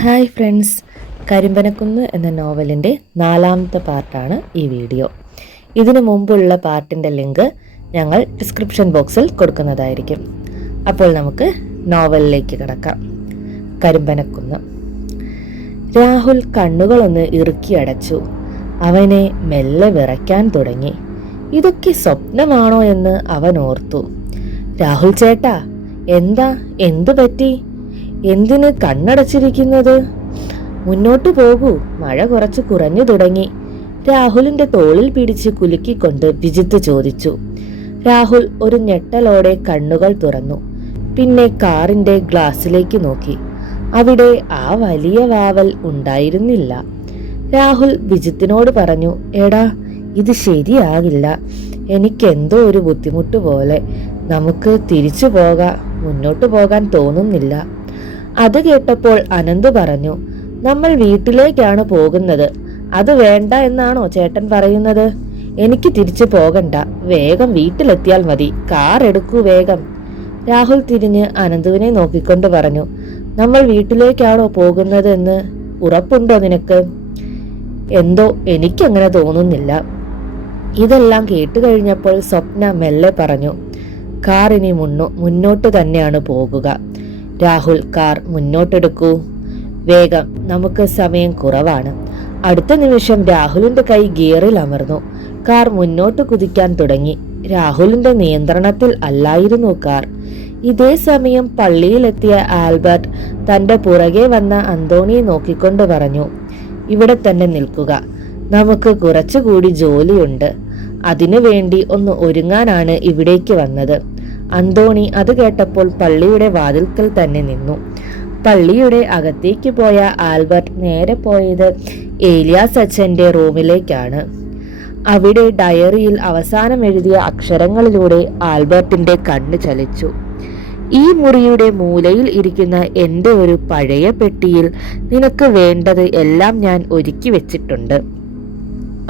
Hi friends, Karimpanakkunnu എന്ന നോവലിൻ്റെ 4ാമത്തെ പാർട്ടാണ് ഈ വീഡിയോ. ഇതിനു മുമ്പുള്ള പാർട്ടിൻ്റെ ലിങ്ക് ഞങ്ങൾ ഡിസ്ക്രിപ്ഷൻ ബോക്സിൽ കൊടുക്കുന്നതായിരിക്കും. അപ്പോൾ നമുക്ക് നോവലിലേക്ക് കിടക്കാം. കരിമ്പനക്കുന്ന്. രാഹുൽ കണ്ണുകളൊന്ന് ഇറുക്കി അടച്ചു. അവനെ മെല്ലെ വിറയ്ക്കാൻ തുടങ്ങി. ഇതൊക്കെ സ്വപ്നമാണോ എന്ന് അവൻ ഓർത്തു. രാഹുൽ ചേട്ടാ, എന്തു പറ്റി? എന്തിന് കണ്ണടച്ചിരിക്കുന്നത്? മുന്നോട്ടു പോകൂ, മഴ കുറച്ച് കുറഞ്ഞു തുടങ്ങി. രാഹുലിന്റെ തോളിൽ പിടിച്ച് കുലുക്കിക്കൊണ്ട് വിജിത്ത് ചോദിച്ചു. രാഹുൽ ഒരു ഞെട്ടലോടെ കണ്ണുകൾ തുറന്നു. പിന്നെ കാറിന്റെ ഗ്ലാസ്സിലേക്ക് നോക്കി. അവിടെ ആ വലിയ വാവൽ ഉണ്ടായിരുന്നില്ല. രാഹുൽ വിജിത്തിനോട് പറഞ്ഞു, എടാ, ഇത് ശരിയാകില്ല. എനിക്കെന്തോ ഒരു ബുദ്ധിമുട്ട് പോലെ. നമുക്ക് തിരിച്ചു പോകാം. മുന്നോട്ടു പോകാൻ തോന്നുന്നില്ല. അത് കേട്ടപ്പോൾ അനന്ത് പറഞ്ഞു, നമ്മൾ വീട്ടിലേക്കാണ് പോകുന്നത്. അത് വേണ്ട എന്നാണോ ചേട്ടൻ പറയുന്നത്? എനിക്ക് തിരിച്ചു പോകണ്ട, വേഗം വീട്ടിലെത്തിയാൽ മതി. കാർ എടുക്കൂ വേഗം. രാഹുൽ തിരിഞ്ഞ് അനന്തുവിനെ നോക്കിക്കൊണ്ട് പറഞ്ഞു, നമ്മൾ വീട്ടിലേക്കാണോ പോകുന്നത് എന്ന് ഉറപ്പുണ്ടോ നിനക്ക്? എന്തോ എനിക്കങ്ങനെ തോന്നുന്നില്ല. ഇതെല്ലാം കേട്ടു കഴിഞ്ഞപ്പോൾ സ്വപ്ന മെല്ലെ പറഞ്ഞു, കാർ ഇനി മുന്നോട്ട് തന്നെയാണ് പോകുക. രാഹുൽ, കാർ മുന്നോട്ടെടുക്കൂ വേഗം, നമുക്ക് സമയം കുറവാണ്. അടുത്ത നിമിഷം രാഹുലിന്റെ കൈ ഗിയറിൽ അമർന്നു. കാർ മുന്നോട്ട് കുതിക്കാൻ തുടങ്ങി. രാഹുലിന്റെ നിയന്ത്രണത്തിൽ അല്ലായിരുന്നു കാർ. ഇതേ സമയം പള്ളിയിലെത്തിയ ആൽബർട്ട് തന്റെ പുറകെ വന്ന അന്തോണിയെ നോക്കിക്കൊണ്ട് പറഞ്ഞു, ഇവിടെ തന്നെ നിൽക്കുക. നമുക്ക് കുറച്ചുകൂടി ജോലിയുണ്ട്. അതിനു വേണ്ടി ഒന്ന് ഒരുങ്ങാനാണ് ഇവിടേക്ക് വന്നത്. അന്തോണി അത് കേട്ടപ്പോൾ പള്ളിയുടെ വാതിൽക്കൽ തന്നെ നിന്നു. പള്ളിയുടെ അകത്തേക്ക് പോയ ആൽബർട്ട് നേരെ പോയത് ഏലിയാസ് അച്ഛന്റെ റൂമിലേക്കാണ്. അവിടെ ഡയറിയിൽ അവസാനം എഴുതിയ അക്ഷരങ്ങളിലൂടെ ആൽബർട്ടിന്റെ കണ്ണ് ചലിച്ചു. ഈ മുറിയുടെ മൂലയിൽ ഇരിക്കുന്ന എൻ്റെ ഒരു പഴയ പെട്ടിയിൽ നിനക്ക് വേണ്ടത് എല്ലാം ഞാൻ ഒരുക്കി വെച്ചിട്ടുണ്ട്.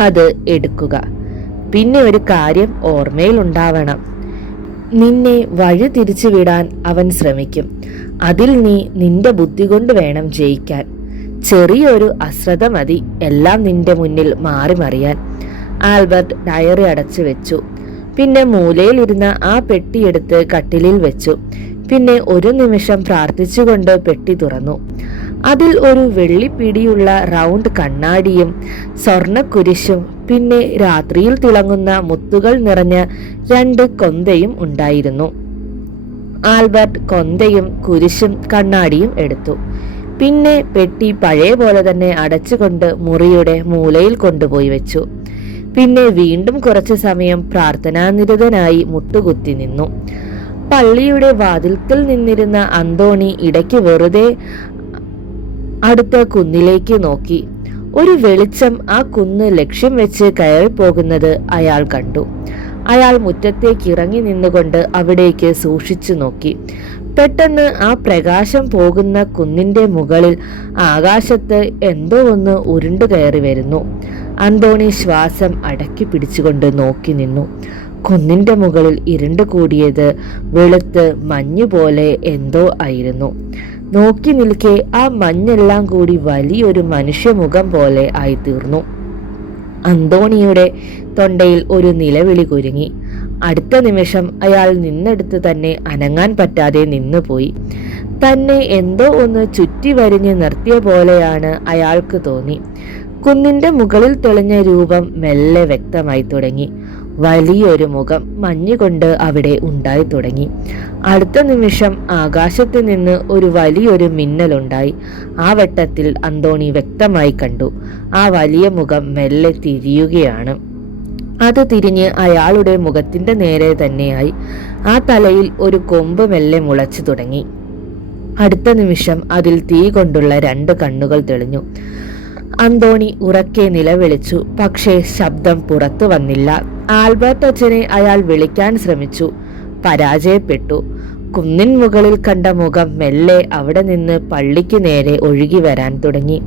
അത് എടുക്കുക. പിന്നെ ഒരു കാര്യം ഓർമ്മയിൽ ഉണ്ടാവണം. നിന്നെ വഴി തിരിച്ചു വിടാൻ അവൻ ശ്രമിക്കും. അതിൽ നീ നിന്റെ ബുദ്ധി കൊണ്ട് വേണം ജയിക്കാൻ. ചെറിയൊരു അശ്രദ്ധ മതി എല്ലാം നിന്റെ മുന്നിൽ മാറി മറിയാൻ. ആൽബർട്ട് ഡയറി അടച്ചു വെച്ചു. പിന്നെ മൂലയിൽ ഇരുന്ന ആ പെട്ടിയെടുത്ത് കട്ടിലിൽ വെച്ചു. പിന്നെ ഒരു നിമിഷം പ്രാർത്ഥിച്ചുകൊണ്ട് പെട്ടി തുറന്നു. അതിൽ ഒരു വെള്ളിപ്പിടിയുള്ള റൗണ്ട് കണ്ണാടിയും സ്വർണക്കുരിശും പിന്നെ രാത്രിയിൽ തിളങ്ങുന്ന മുത്തുകൾ നിറഞ്ഞ 2 കൊന്തയും ഉണ്ടായിരുന്നു. ആൽബർട്ട് കൊന്തയും കുരിശും കണ്ണാടിയും എടുത്തു. പിന്നെ പെട്ടി പഴയ പോലെ തന്നെ അടച്ചുകൊണ്ട് മുറിയുടെ മൂലയിൽ കൊണ്ടുപോയി വെച്ചു. പിന്നെ വീണ്ടും കുറച്ചു സമയം പ്രാർത്ഥനാനിരതനായി മുട്ടുകുത്തി നിന്നു. പള്ളിയുടെ വാതിൽക്കൽ നിന്നിരുന്ന അന്തോണി ഇടയ്ക്ക് വെറുതെ അടുത്ത കുന്നിലേക്ക് നോക്കി. ഒരു വെളിച്ചം ആ കുന്ന് ലക്ഷ്യം വെച്ച് കയറി പോകുന്നത് അയാൾ കണ്ടു. അയാൾ മുറ്റത്തേക്ക് ഇറങ്ങി നിന്നുകൊണ്ട് അവിടേക്ക് സൂക്ഷിച്ചു നോക്കി. പെട്ടെന്ന് ആ പ്രകാശം പോകുന്ന കുന്നിന്റെ മുകളിൽ ആകാശത്ത് എന്തോ ഒന്ന് ഉരുണ്ടു കയറി വരുന്നു. അന്തോണി ശ്വാസം അടക്കി പിടിച്ചുകൊണ്ട് നോക്കി നിന്നു. കുന്നിന്റെ മുകളിൽ ഇരുണ്ടു കൂടിയത് വെളുത്ത് മഞ്ഞുപോലെ എന്തോ ആയിരുന്നു. നോക്കി നിൽക്കെ ആ മഞ്ഞെല്ലാം കൂടി വലിയൊരു മനുഷ്യമുഖം പോലെ ആയിത്തീർന്നു. അന്തോണിയുടെ തൊണ്ടയിൽ ഒരു നിലവിളി കുരുങ്ങി. അടുത്ത നിമിഷം അയാൾ നിന്നെടുത്ത് തന്നെ അനങ്ങാൻ പറ്റാതെ നിന്നുപോയി. തന്നെ എന്തോ ഒന്ന് ചുറ്റി വരിഞ്ഞ് നിർത്തിയ പോലെയാണ് അയാൾക്ക് തോന്നി. കുന്നിന്റെ മുകളിൽ തെളിഞ്ഞ രൂപം മെല്ലെ വ്യക്തമായി തുടങ്ങി. വലിയൊരു മുഖം മഞ്ഞുകൊണ്ട് അവിടെ ഉണ്ടായി തുടങ്ങി. അടുത്ത നിമിഷം ആകാശത്ത് നിന്ന് ഒരു വലിയൊരു മിന്നലുണ്ടായി. ആ വെട്ടത്തിൽ അന്തോണി വ്യക്തമായി കണ്ടു. ആ വലിയ മുഖം മെല്ലെ തിരിയുകയാണ്. അത് തിരിഞ്ഞ് അയാളുടെ മുഖത്തിന്റെ നേരെ തന്നെയായി. ആ തലയിൽ ഒരു കൊമ്പ് മെല്ലെ മുളച്ചു തുടങ്ങി. അടുത്ത നിമിഷം അതിൽ തീ കൊണ്ടുള്ള 2 കണ്ണുകൾ തെളിഞ്ഞു. അന്തോണി ഉറക്കെ നിലവിളിച്ചു. പക്ഷേ ശബ്ദം പുറത്തു വന്നില്ല. ആൽബർട്ട് അച്ഛനെ അയാൾ വിളിക്കാൻ ശ്രമിച്ചു. പരാജയപ്പെട്ടു. കുന്നിൻ മുകളിൽ കണ്ട മുഖം മെല്ലെ അവിടെ നിന്ന് പള്ളിക്ക് നേരെ ഒഴുകി വരാൻ തുടങ്ങി.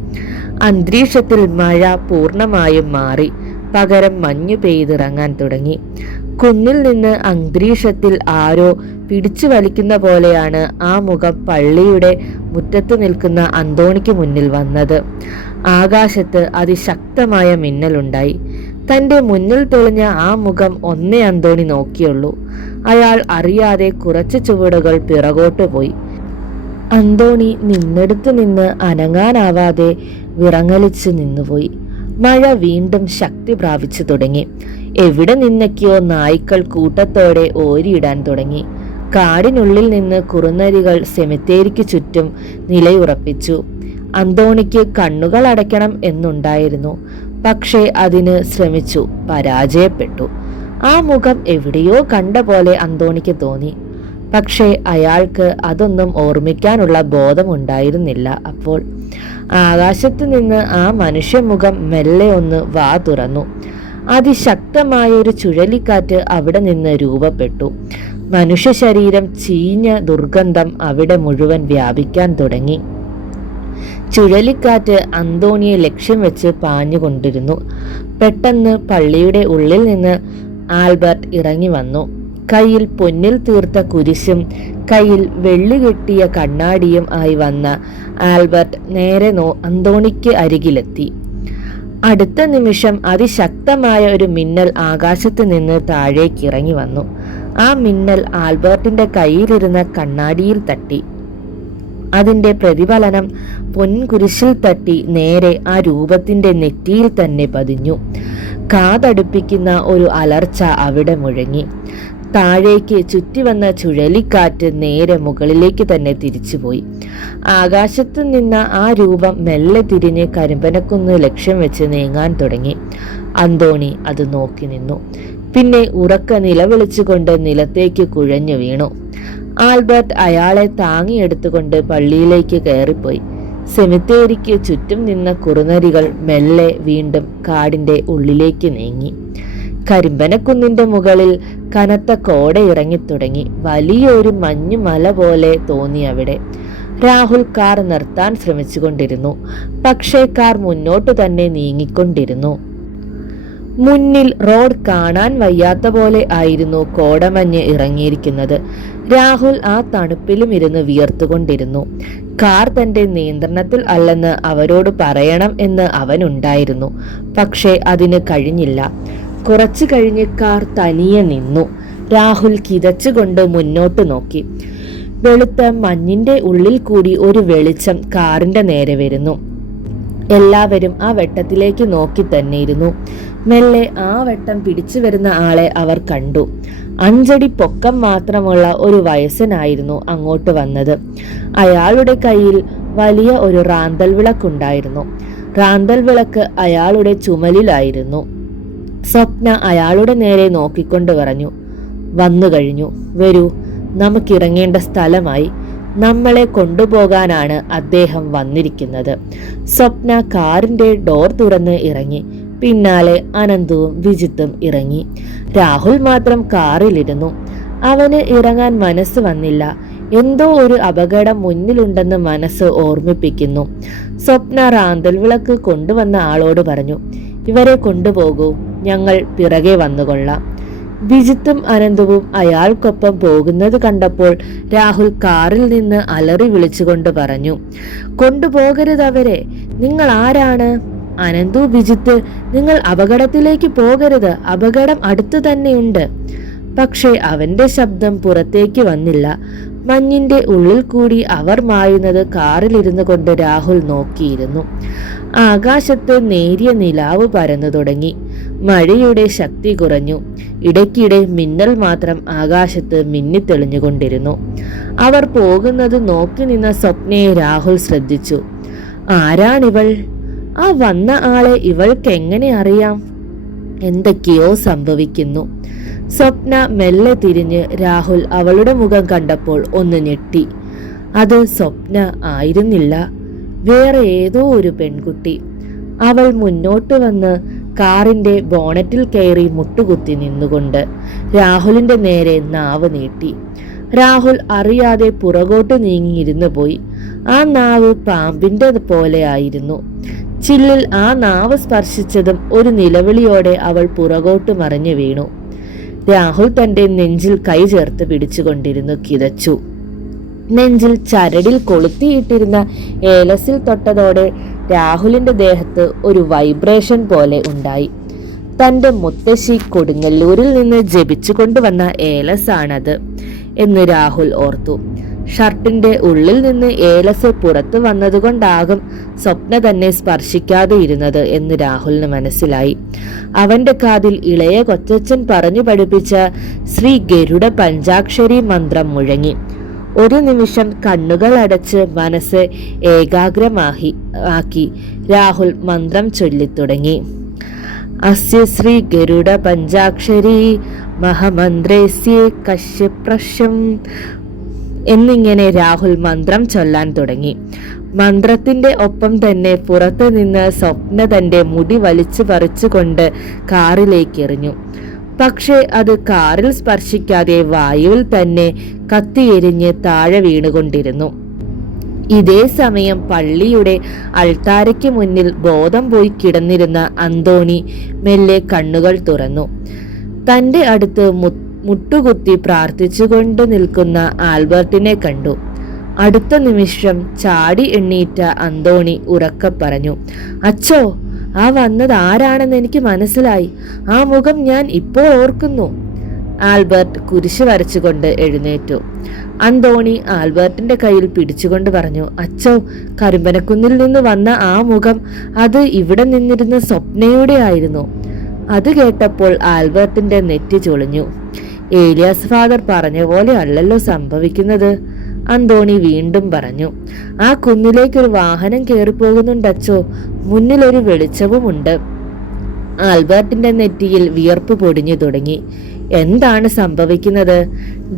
അന്തരീക്ഷത്തിൽ മഴ പൂർണ്ണമായും മാറി. പകരം മഞ്ഞു പെയ്തിറങ്ങാൻ തുടങ്ങി. കുന്നിൽ നിന്ന് അന്തരീക്ഷത്തിൽ ആരോ പിടിച്ചു വലിക്കുന്ന പോലെയാണ് ആ മുഖം പള്ളിയുടെ മുറ്റത്ത് നിൽക്കുന്ന അന്തോണിക്ക് മുന്നിൽ വന്നത്. ആകാശത്ത് അതിശക്തമായ മിന്നലുണ്ടായി. തന്റെ മുന്നിൽ തെളിഞ്ഞ ആ മുഖം ഒന്നേ അന്തോണി നോക്കിയുള്ളൂ. അയാൾ അറിയാതെ കുറച്ച് ചുവടുകൾ പിറകോട്ട് പോയി. അന്തോണി നിന്നെടുത്ത് നിന്ന് അനങ്ങാനാവാതെ വിറങ്ങലിച്ച് നിന്നുപോയി. മഴ വീണ്ടും ശക്തി പ്രാപിച്ചു തുടങ്ങി. എവിടെ നിന്നൊക്കെയോ നായ്ക്കൾ കൂട്ടത്തോടെ ഓരിയിടാൻ തുടങ്ങി. കാടിനുള്ളിൽ നിന്ന് കുറുനരികൾ സെമിത്തേരിക്ക് ചുറ്റും നിലയുറപ്പിച്ചു. അന്തോണിക്ക് കണ്ണുകൾ അടയ്ക്കണം എന്നുണ്ടായിരുന്നു. പക്ഷേ അതിന് ശ്രമിച്ചു, പരാജയപ്പെട്ടു. ആ മുഖം എവിടെയോ കണ്ട പോലെ അന്തോണിക്ക് തോന്നി. പക്ഷേ അയാൾക്ക് അതൊന്നും ഓർമ്മിക്കാനുള്ള ബോധമുണ്ടായിരുന്നില്ല. അപ്പോൾ ആകാശത്ത് നിന്ന് ആ മനുഷ്യമുഖം മെല്ലെ ഒന്ന് വാ തുറന്നു. അതിശക്തമായൊരു ചുഴലിക്കാറ്റ് അവിടെ നിന്ന് രൂപപ്പെട്ടു. മനുഷ്യ ശരീരം ചീഞ്ഞ ദുർഗന്ധം അവിടെ മുഴുവൻ വ്യാപിക്കാൻ തുടങ്ങി. ചുഴലിക്കാറ്റ് അന്തോണിയെ ലക്ഷ്യം വെച്ച് പാഞ്ഞുകൊണ്ടിരുന്നു. പെട്ടെന്ന് പള്ളിയുടെ ഉള്ളിൽ നിന്ന് ആൽബർട്ട് ഇറങ്ങി വന്നു. കയ്യിൽ പൊന്നിൽ തീർത്ത കുരിശും കയ്യിൽ വെള്ളി കെട്ടിയ കണ്ണാടിയും ആയി വന്ന ആൽബർട്ട് നേരെ അന്തോണിക്ക് അരികിലെത്തി. അടുത്ത നിമിഷം അതിശക്തമായ ഒരു മിന്നൽ ആകാശത്ത് നിന്ന് താഴേക്ക് ഇറങ്ങി വന്നു. ആ മിന്നൽ ആൽബർട്ടിന്റെ കയ്യിലിരുന്ന കണ്ണാടിയിൽ തട്ടി. അതിന്റെ പ്രതിഫലനം പൊൻകുരിശിൽ തട്ടി നേരെ ആ രൂപത്തിന്റെ നെറ്റിയിൽ തന്നെ പതിഞ്ഞു. കാതടുപ്പിക്കുന്ന ഒരു അലർച്ച അവിടെ മുഴങ്ങി. താഴേക്ക് ചുറ്റിവന്ന ചുഴലിക്കാറ്റ് നേരെ മുകളിലേക്ക് തന്നെ തിരിച്ചുപോയി. ആകാശത്ത് നിന്ന ആ രൂപം മെല്ലെ തിരിഞ്ഞ് കരിമ്പനക്കുന്ന് ലക്ഷ്യം വെച്ച് നീങ്ങാൻ തുടങ്ങി. അന്തോണി അത് നോക്കി നിന്നു. പിന്നെ ഉറക്ക നിലവിളിച്ചുകൊണ്ട് നിലത്തേക്ക് കുഴഞ്ഞു വീണു. ആൽബർട്ട് അയാളെ താങ്ങിയെടുത്തുകൊണ്ട് പള്ളിയിലേക്ക് കയറിപ്പോയി. സെമിത്തേരിക്ക് ചുറ്റും നിന്ന കുറുനരികൾ മെല്ലെ വീണ്ടും കാടിന്റെ ഉള്ളിലേക്ക് നീങ്ങി. കരിമ്പനക്കുന്നിന്റെ മുകളിൽ കനത്ത കോട ഇറങ്ങിത്തുടങ്ങി. വലിയൊരു മഞ്ഞുമല പോലെ തോന്നി അവിടെ. രാഹുൽ കാർ നിർത്താൻ ശ്രമിച്ചുകൊണ്ടിരുന്നു. പക്ഷേ കാർ മുന്നോട്ട് തന്നെ നീങ്ങിക്കൊണ്ടിരുന്നു. മുന്നിൽ റോഡ് കാണാൻ വയ്യാത്ത പോലെ ആയിരുന്നു കോടമഞ്ഞ് ഇറങ്ങിയിരിക്കുന്നത്. രാഹുൽ ആ തണുപ്പിലും ഇരുന്ന് വിയർത്തുകൊണ്ടിരുന്നു. കാർ തന്റെ നിയന്ത്രണത്തിൽ അല്ലെന്ന് അവരോട് പറയണം എന്ന് അവനുണ്ടായിരുന്നു. പക്ഷേ അതിന് കഴിഞ്ഞില്ല. കുറച്ചു കഴിഞ്ഞ് കാർ തനിയെ നിന്നു. രാഹുൽ കിതച്ചുകൊണ്ട് മുന്നോട്ട് നോക്കി. വെളുത്ത മഞ്ഞിന്റെ ഉള്ളിൽ കൂടി ഒരു വെളിച്ചം കാറിന്റെ നേരെ വരുന്നു. എല്ലാവരും ആ വെട്ടത്തിലേക്ക് നോക്കി തന്നെയിരുന്നു. മെല്ലെ ആ വെട്ടം പിടിച്ചു വരുന്ന ആളെ അവർ കണ്ടു. 5 അടി പൊക്കം മാത്രമുള്ള ഒരു വയസ്സനായിരുന്നു അങ്ങോട്ട് വന്നത്. അയാളുടെ കയ്യിൽ വലിയ ഒരു റാന്തൽ വിളക്കുണ്ടായിരുന്നു. റാന്തൽ വിളക്ക് അയാളുടെ ചുമലിലായിരുന്നു. സ്വപ്ന അയാളുടെ നേരെ നോക്കിക്കൊണ്ട് പറഞ്ഞു, വന്നു കഴിഞ്ഞു, വരൂ, നമുക്കിറങ്ങേണ്ട സ്ഥലമായി. നമ്മളെ കൊണ്ടുപോകാനാണ് അദ്ദേഹം വന്നിരിക്കുന്നത്. സ്വപ്ന കാറിന്റെ ഡോർ തുറന്ന് ഇറങ്ങി. പിന്നാലെ അനന്തുവും വിജിത്തും ഇറങ്ങി. രാഹുൽ മാത്രം കാറിലിരുന്നു. അവന് ഇറങ്ങാൻ മനസ്സ് വന്നില്ല. എന്തോ ഒരു അപകടം മുന്നിലുണ്ടെന്ന് മനസ്സ് ഓർമ്മിപ്പിക്കുന്നു. സ്വപ്ന റാന്തൽ വിളക്ക് കൊണ്ടുവന്ന ആളോട് പറഞ്ഞു, ഇവരെ കൊണ്ടുപോകൂ, ഞങ്ങൾ പിറകെ വന്നുകൊള്ളാം. വിജിത്തും അനന്തവും അയാൾക്കൊപ്പം പോകുന്നത് കണ്ടപ്പോൾ രാഹുൽ കാറിൽ നിന്ന് അലറി വിളിച്ചുകൊണ്ട് പറഞ്ഞു, കൊണ്ടുപോകരുത് അവരെ, നിങ്ങൾ ആരാണ്? അനന്തു, വിജിത്ത്, നിങ്ങൾ അപകടത്തിലേക്ക് പോകരുത്, അപകടം അടുത്തു തന്നെയുണ്ട്. പക്ഷേ അവന്റെ ശബ്ദം പുറത്തേക്ക് വന്നില്ല. മഞ്ഞിന്റെ ഉള്ളിൽ കൂടി അവർ മായുന്നത് കാറിലിരുന്നു കൊണ്ട് രാഹുൽ നോക്കിയിരുന്നു. ആകാശത്ത് നേരിയ നിലാവ് പരന്നു തുടങ്ങി. മഴയുടെ ശക്തി കുറഞ്ഞു. ഇടയ്ക്കിടെ മിന്നൽ മാത്രം ആകാശത്ത് മിന്നിത്തെളിഞ്ഞുകൊണ്ടിരുന്നു. അവർ പോകുന്നത് നോക്കി നിന്ന സ്വപ്നയെ രാഹുൽ ശ്രദ്ധിച്ചു. ആരാണിവൾ? ആ വന്ന ആളെ ഇവൾക്ക് എങ്ങനെ അറിയാം? എന്തൊക്കെയോ സംഭവിക്കുന്നു. സ്വപ്ന മെല്ലെ തിരിഞ്ഞ് രാഹുൽ അവളുടെ മുഖം കണ്ടപ്പോൾ ഒന്ന് ഞെട്ടി. അത് സ്വപ്ന ആയിരുന്നില്ല, വേറെ ഏതോ ഒരു പെൺകുട്ടി. അവൾ മുന്നോട്ട് വന്ന് കാറിന്റെ ബോണറ്റിൽ കയറി മുട്ടുകുത്തി നിന്നുകൊണ്ട് രാഹുലിന്റെ നേരെ നാവ് നീട്ടി. രാഹുൽ അറിയാതെ പുറകോട്ട് നീങ്ങിയിരുന്നു പോയി. ആ നാവ് പാമ്പിന്റെ പോലെ ആയിരുന്നു. ചില്ലിൽ ആ നാവ് സ്പർശിച്ചതും ഒരു നിലവിളിയോടെ അവൾ പുറകോട്ട് മറിഞ്ഞു വീണു. രാഹുൽ തന്റെ നെഞ്ചിൽ കൈ ചേർത്ത് പിടിച്ചുകൊണ്ടിരുന്നു കിതച്ചു. നെഞ്ചിൽ ചരടിൽ കൊളുത്തിയിട്ടിരുന്ന ഏലസിൽ തൊട്ടതോടെ രാഹുലിന്റെ ദേഹത്ത് ഒരു വൈബ്രേഷൻ പോലെ ഉണ്ടായി. തന്റെ മുത്തശ്ശി കൊടുങ്ങല്ലൂരിൽ നിന്ന് ജപിച്ചു കൊണ്ടുവന്ന ഏലസാണത് എന്ന് രാഹുൽ ഓർത്തു. ഷർട്ടിന്റെ ഉള്ളിൽ നിന്ന് ഏലസ് പുറത്തു വന്നതുകൊണ്ടാകും സ്വപ്ന തന്നെ സ്പർശിക്കാതെ ഇരുന്നത് എന്ന് രാഹുലിന് മനസ്സിലായി. അവന്റെ കാതിൽ ഇളയ കൊച്ചച്ഛൻ പറഞ്ഞു പഠിപ്പിച്ച ശ്രീ ഗരുഡ പഞ്ചാക്ഷരി മന്ത്രം മുഴങ്ങി. ഒരു നിമിഷം കണ്ണുകൾ അടച്ച് മനസ്സ് ഏകാഗ്രമാക്കി രാഹുൽ മന്ത്രം ചൊല്ലിത്തുടങ്ങി. അസ്യ ശ്രീ ഗരുഡ പഞ്ചാക്ഷരി മഹാമന്ത്രേസ്യേ കശ്യപ്രശ്യം എന്നിങ്ങനെ രാഹുൽ മന്ത്രം ചൊല്ലാൻ തുടങ്ങി. മന്ത്രത്തിന്റെ ഒപ്പം തന്നെ പുറത്തു നിന്ന് സ്വപ്ന തന്റെ മുടി വലിച്ചു പറിച്ചുകൊണ്ട് കാറിലേക്ക് എറിഞ്ഞു. പക്ഷേ അത് കാറിൽ സ്പർശിക്കാതെ വായുവിൽ തന്നെ കത്തിയെരിഞ്ഞ് താഴെ വീണുകൊണ്ടിരുന്നു. ഇതേ സമയം പള്ളിയുടെ അൾത്താരയ്ക്ക് മുന്നിൽ ബോധം പോയി കിടന്നിരുന്ന അന്തോണി മെല്ലെ കണ്ണുകൾ തുറന്നു. തന്റെ അടുത്ത് മുട്ടുകുത്തി പ്രാർത്ഥിച്ചുകൊണ്ട് നിൽക്കുന്ന ആൽബർട്ടിനെ കണ്ടു. അടുത്ത നിമിഷം ചാടി എണ്ണീറ്റ അന്തോണി ഉറക്കെ പറഞ്ഞു, അച്ചോ, ആ വന്നത് ആരാണെന്ന് എനിക്ക് മനസ്സിലായി. ആ മുഖം ഞാൻ ഇപ്പോൾ ഓർക്കുന്നു. ആൽബർട്ട് കുരിശ് വരച്ചുകൊണ്ട് എഴുന്നേറ്റു. അന്തോണി ആൽബർട്ടിന്റെ കയ്യിൽ പിടിച്ചുകൊണ്ട് പറഞ്ഞു, അച്ചോ, കരിമ്പനക്കുന്നിൽ നിന്ന് വന്ന ആ മുഖം, അത് ഇവിടെ നിന്നിരുന്ന സ്വപ്നയുടെ ആയിരുന്നു. അത് കേട്ടപ്പോൾ ആൽബർട്ടിന്റെ നെറ്റി ചൊളിഞ്ഞു. ഏലിയാസ് ഫാദർ പറഞ്ഞ പോലെ അല്ലല്ലോ സംഭവിക്കുന്നത്. അന്തോണി വീണ്ടും പറഞ്ഞു, ആ കുന്നിലേക്കൊരു വാഹനം കയറിപ്പോകുന്നുണ്ടച്ചോ, മുന്നിലൊരു വെളിച്ചവുമുണ്ട്. ആൽബർട്ടിന്റെ നെറ്റിയിൽ വിയർപ്പ് പൊടിഞ്ഞു തുടങ്ങി. എന്താണ് സംഭവിക്കുന്നത്?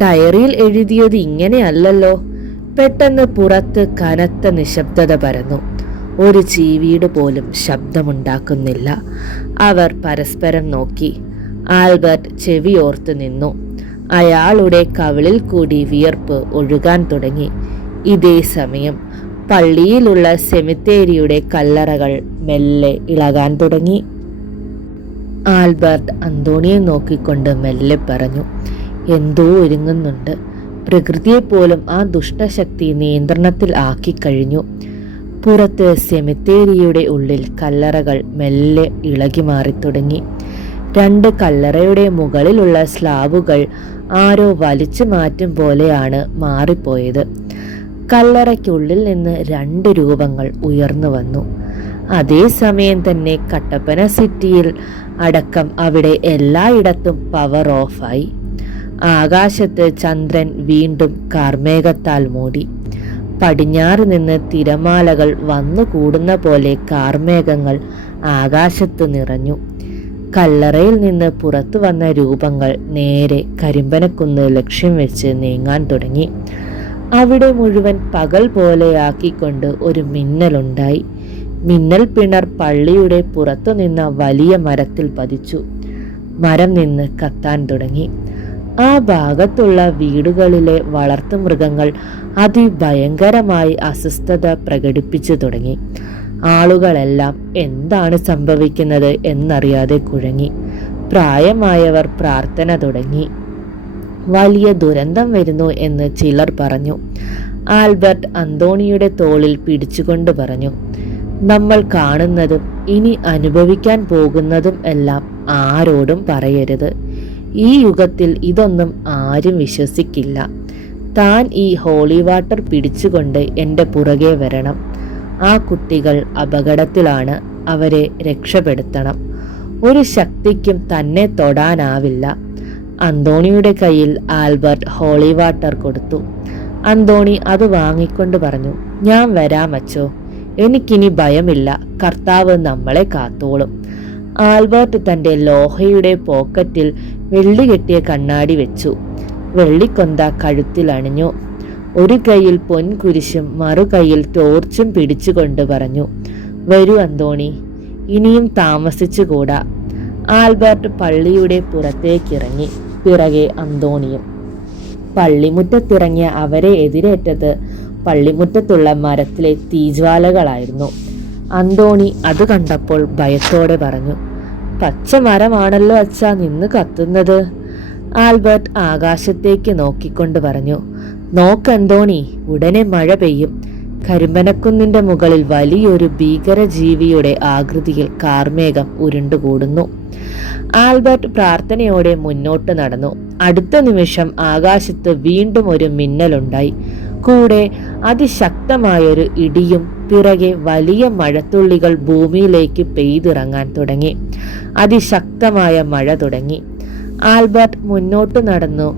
ഡയറിയിൽ എഴുതിയത് ഇങ്ങനെയല്ലല്ലോ. പെട്ടെന്ന് പുറത്ത് കനത്ത നിശബ്ദത പരന്നു. ഒരു ചീവീട് പോലും ശബ്ദമുണ്ടാക്കുന്നില്ല. അവർ പരസ്പരം നോക്കി. ആൽബർട്ട് ചെവിയോർത്ത് നിന്നു. അയാളുടെ കവിളിൽ കൂടി വിയർപ്പ് ഒഴുകാൻ തുടങ്ങി. ഇതേ സമയം പള്ളിയിലുള്ള സെമിത്തേരിയുടെ കല്ലറകൾ മെല്ലെ ഇളകാൻ തുടങ്ങി. ആൽബർട്ട് അന്തോണിയെ നോക്കിക്കൊണ്ട് മെല്ലെ പറഞ്ഞു, എന്തോ ഒരുങ്ങുന്നുണ്ട്. പ്രകൃതിയെപ്പോലും ആ ദുഷ്ടശക്തി നിയന്ത്രണത്തിൽ ആക്കി കഴിഞ്ഞു. പുറത്ത് സെമിത്തേരിയുടെ ഉള്ളിൽ കല്ലറകൾ മെല്ലെ ഇളകി മാറി തുടങ്ങി. 2 കല്ലറയുടെ മുകളിലുള്ള സ്ലാബുകൾ ആരോ വലിച്ചു മാറ്റും പോലെയാണ് മാറിപ്പോയത്. കല്ലറയ്ക്കുള്ളിൽ നിന്ന് 2 രൂപങ്ങൾ ഉയർന്നു വന്നു. അതേസമയം തന്നെ കട്ടപ്പന സിറ്റിയിൽ അടക്കം അവിടെ എല്ലായിടത്തും പവർ ഓഫായി. ആകാശത്ത് ചന്ദ്രൻ വീണ്ടും കാർമേഘത്താൽ മൂടി. പടിഞ്ഞാറ് നിന്ന് തിരമാലകൾ വന്നു കൂടുന്ന പോലെ കാർമേഘങ്ങൾ ആകാശത്ത് നിറഞ്ഞു. കല്ലറയിൽ നിന്ന് പുറത്തു വന്ന രൂപങ്ങൾ നേരെ കരിമ്പനക്കുന്ന് ലക്ഷ്യം വെച്ച് നീങ്ങാൻ തുടങ്ങി. അവിടെ മുഴുവൻ പകൽ പോലെയാക്കിക്കൊണ്ട് ഒരു മിന്നലുണ്ടായി. മിന്നൽ പിണർ പള്ളിയുടെ പുറത്തു നിന്ന വലിയ മരത്തിൽ പതിച്ചു. മരം നിന്ന് കത്താൻ തുടങ്ങി. ആ ഭാഗത്തുള്ള വീടുകളിലെ വളർത്തുമൃഗങ്ങൾ അതിഭയങ്കരമായി അസ്വസ്ഥത പ്രകടിപ്പിച്ചു തുടങ്ങി. ആളുകളെല്ലാം എന്താണ് സംഭവിക്കുന്നത് എന്നറിയാതെ കുഴങ്ങി. പ്രായമായവർ പ്രാർത്ഥന തുടങ്ങി. വലിയ ദുരന്തം വരുന്നു എന്ന് ചിലർ പറഞ്ഞു. ആൽബർട്ട് അന്തോണിയുടെ തോളിൽ പിടിച്ചുകൊണ്ട് പറഞ്ഞു, നമ്മൾ കാണുന്നതും ഇനി അനുഭവിക്കാൻ പോകുന്നതും എല്ലാം ആരോടും പറയരുത്. ഈ യുഗത്തിൽ ഇതൊന്നും ആരും വിശ്വസിക്കില്ല. താൻ ഈ ഹോളി വാട്ടർ പിടിച്ചുകൊണ്ട് എൻ്റെ പുറകെ വരണം. ആ കുട്ടികൾ അപകടത്തിലാണ്, അവരെ രക്ഷപ്പെടുത്തണം. ഒരു ശക്തിക്കും തന്നെ തൊടാനാവില്ല. അന്തോണിയുടെ കയ്യിൽ ആൽബർട്ട് ഹോളി വാട്ടർ കൊടുത്തു. അന്തോണി അത് വാങ്ങിക്കൊണ്ട് പറഞ്ഞു, ഞാൻ വരാം അച്ചോ, എനിക്കിനി ഭയമില്ല, കർത്താവ് നമ്മളെ കാത്തോളും. ആൽബർട്ട് തൻ്റെ ലോഹയുടെ പോക്കറ്റിൽ വെള്ളി കെട്ടിയ കണ്ണാടി വെച്ചു. വെള്ളിക്കൊന്ത കഴുത്തിൽ അണിഞ്ഞു. ഒരു കൈയിൽ പൊൻകുരിശും മറുകൈയിൽ ടോർച്ചും പിടിച്ചുകൊണ്ട് പറഞ്ഞു, വരൂ അന്തോണി, ഇനിയും താമസിച്ചുകൂടാ. ആൽബർട്ട് പള്ളിയുടെ പുറത്തേക്കിറങ്ങി. പിറകെ അന്തോണിയും. പള്ളിമുറ്റത്തിറങ്ങിയ അവരെ എതിരേറ്റത് പള്ളിമുറ്റത്തുള്ള മരത്തിലെ തീജ്വാലകളായിരുന്നു. അന്തോണി അത് കണ്ടപ്പോൾ ഭയത്തോടെ പറഞ്ഞു, പച്ച മരമാണല്ലോ അച്ഛാ നിന്ന് കത്തുന്നത്. ആൽബർട്ട് ആകാശത്തേക്ക് നോക്കിക്കൊണ്ട് പറഞ്ഞു, നോക്കന്തോണി, ഉടനെ മഴ പെയ്യും. കരിമ്പനക്കുന്നിന്റെ മുകളിൽ വലിയൊരു ഭീകരജീവിയുടെ ആകൃതിയിൽ കാർമേഘം ഉരുണ്ടുകൂടുന്നു. ആൽബർട്ട് പ്രാർത്ഥനയോടെ മുന്നോട്ട് നടന്നു. അടുത്ത നിമിഷം ആകാശത്ത് വീണ്ടും ഒരു മിന്നലുണ്ടായി. കൂടെ അതിശക്തമായൊരു ഇടിയും പിറകെ വലിയ മഴത്തുള്ളികൾ ഭൂമിയിലേക്ക് പെയ്തിറങ്ങാൻ തുടങ്ങി. അതിശക്തമായ മഴ തുടങ്ങി. ആൽബർട്ട് മുന്നോട്ട് നടന്നു.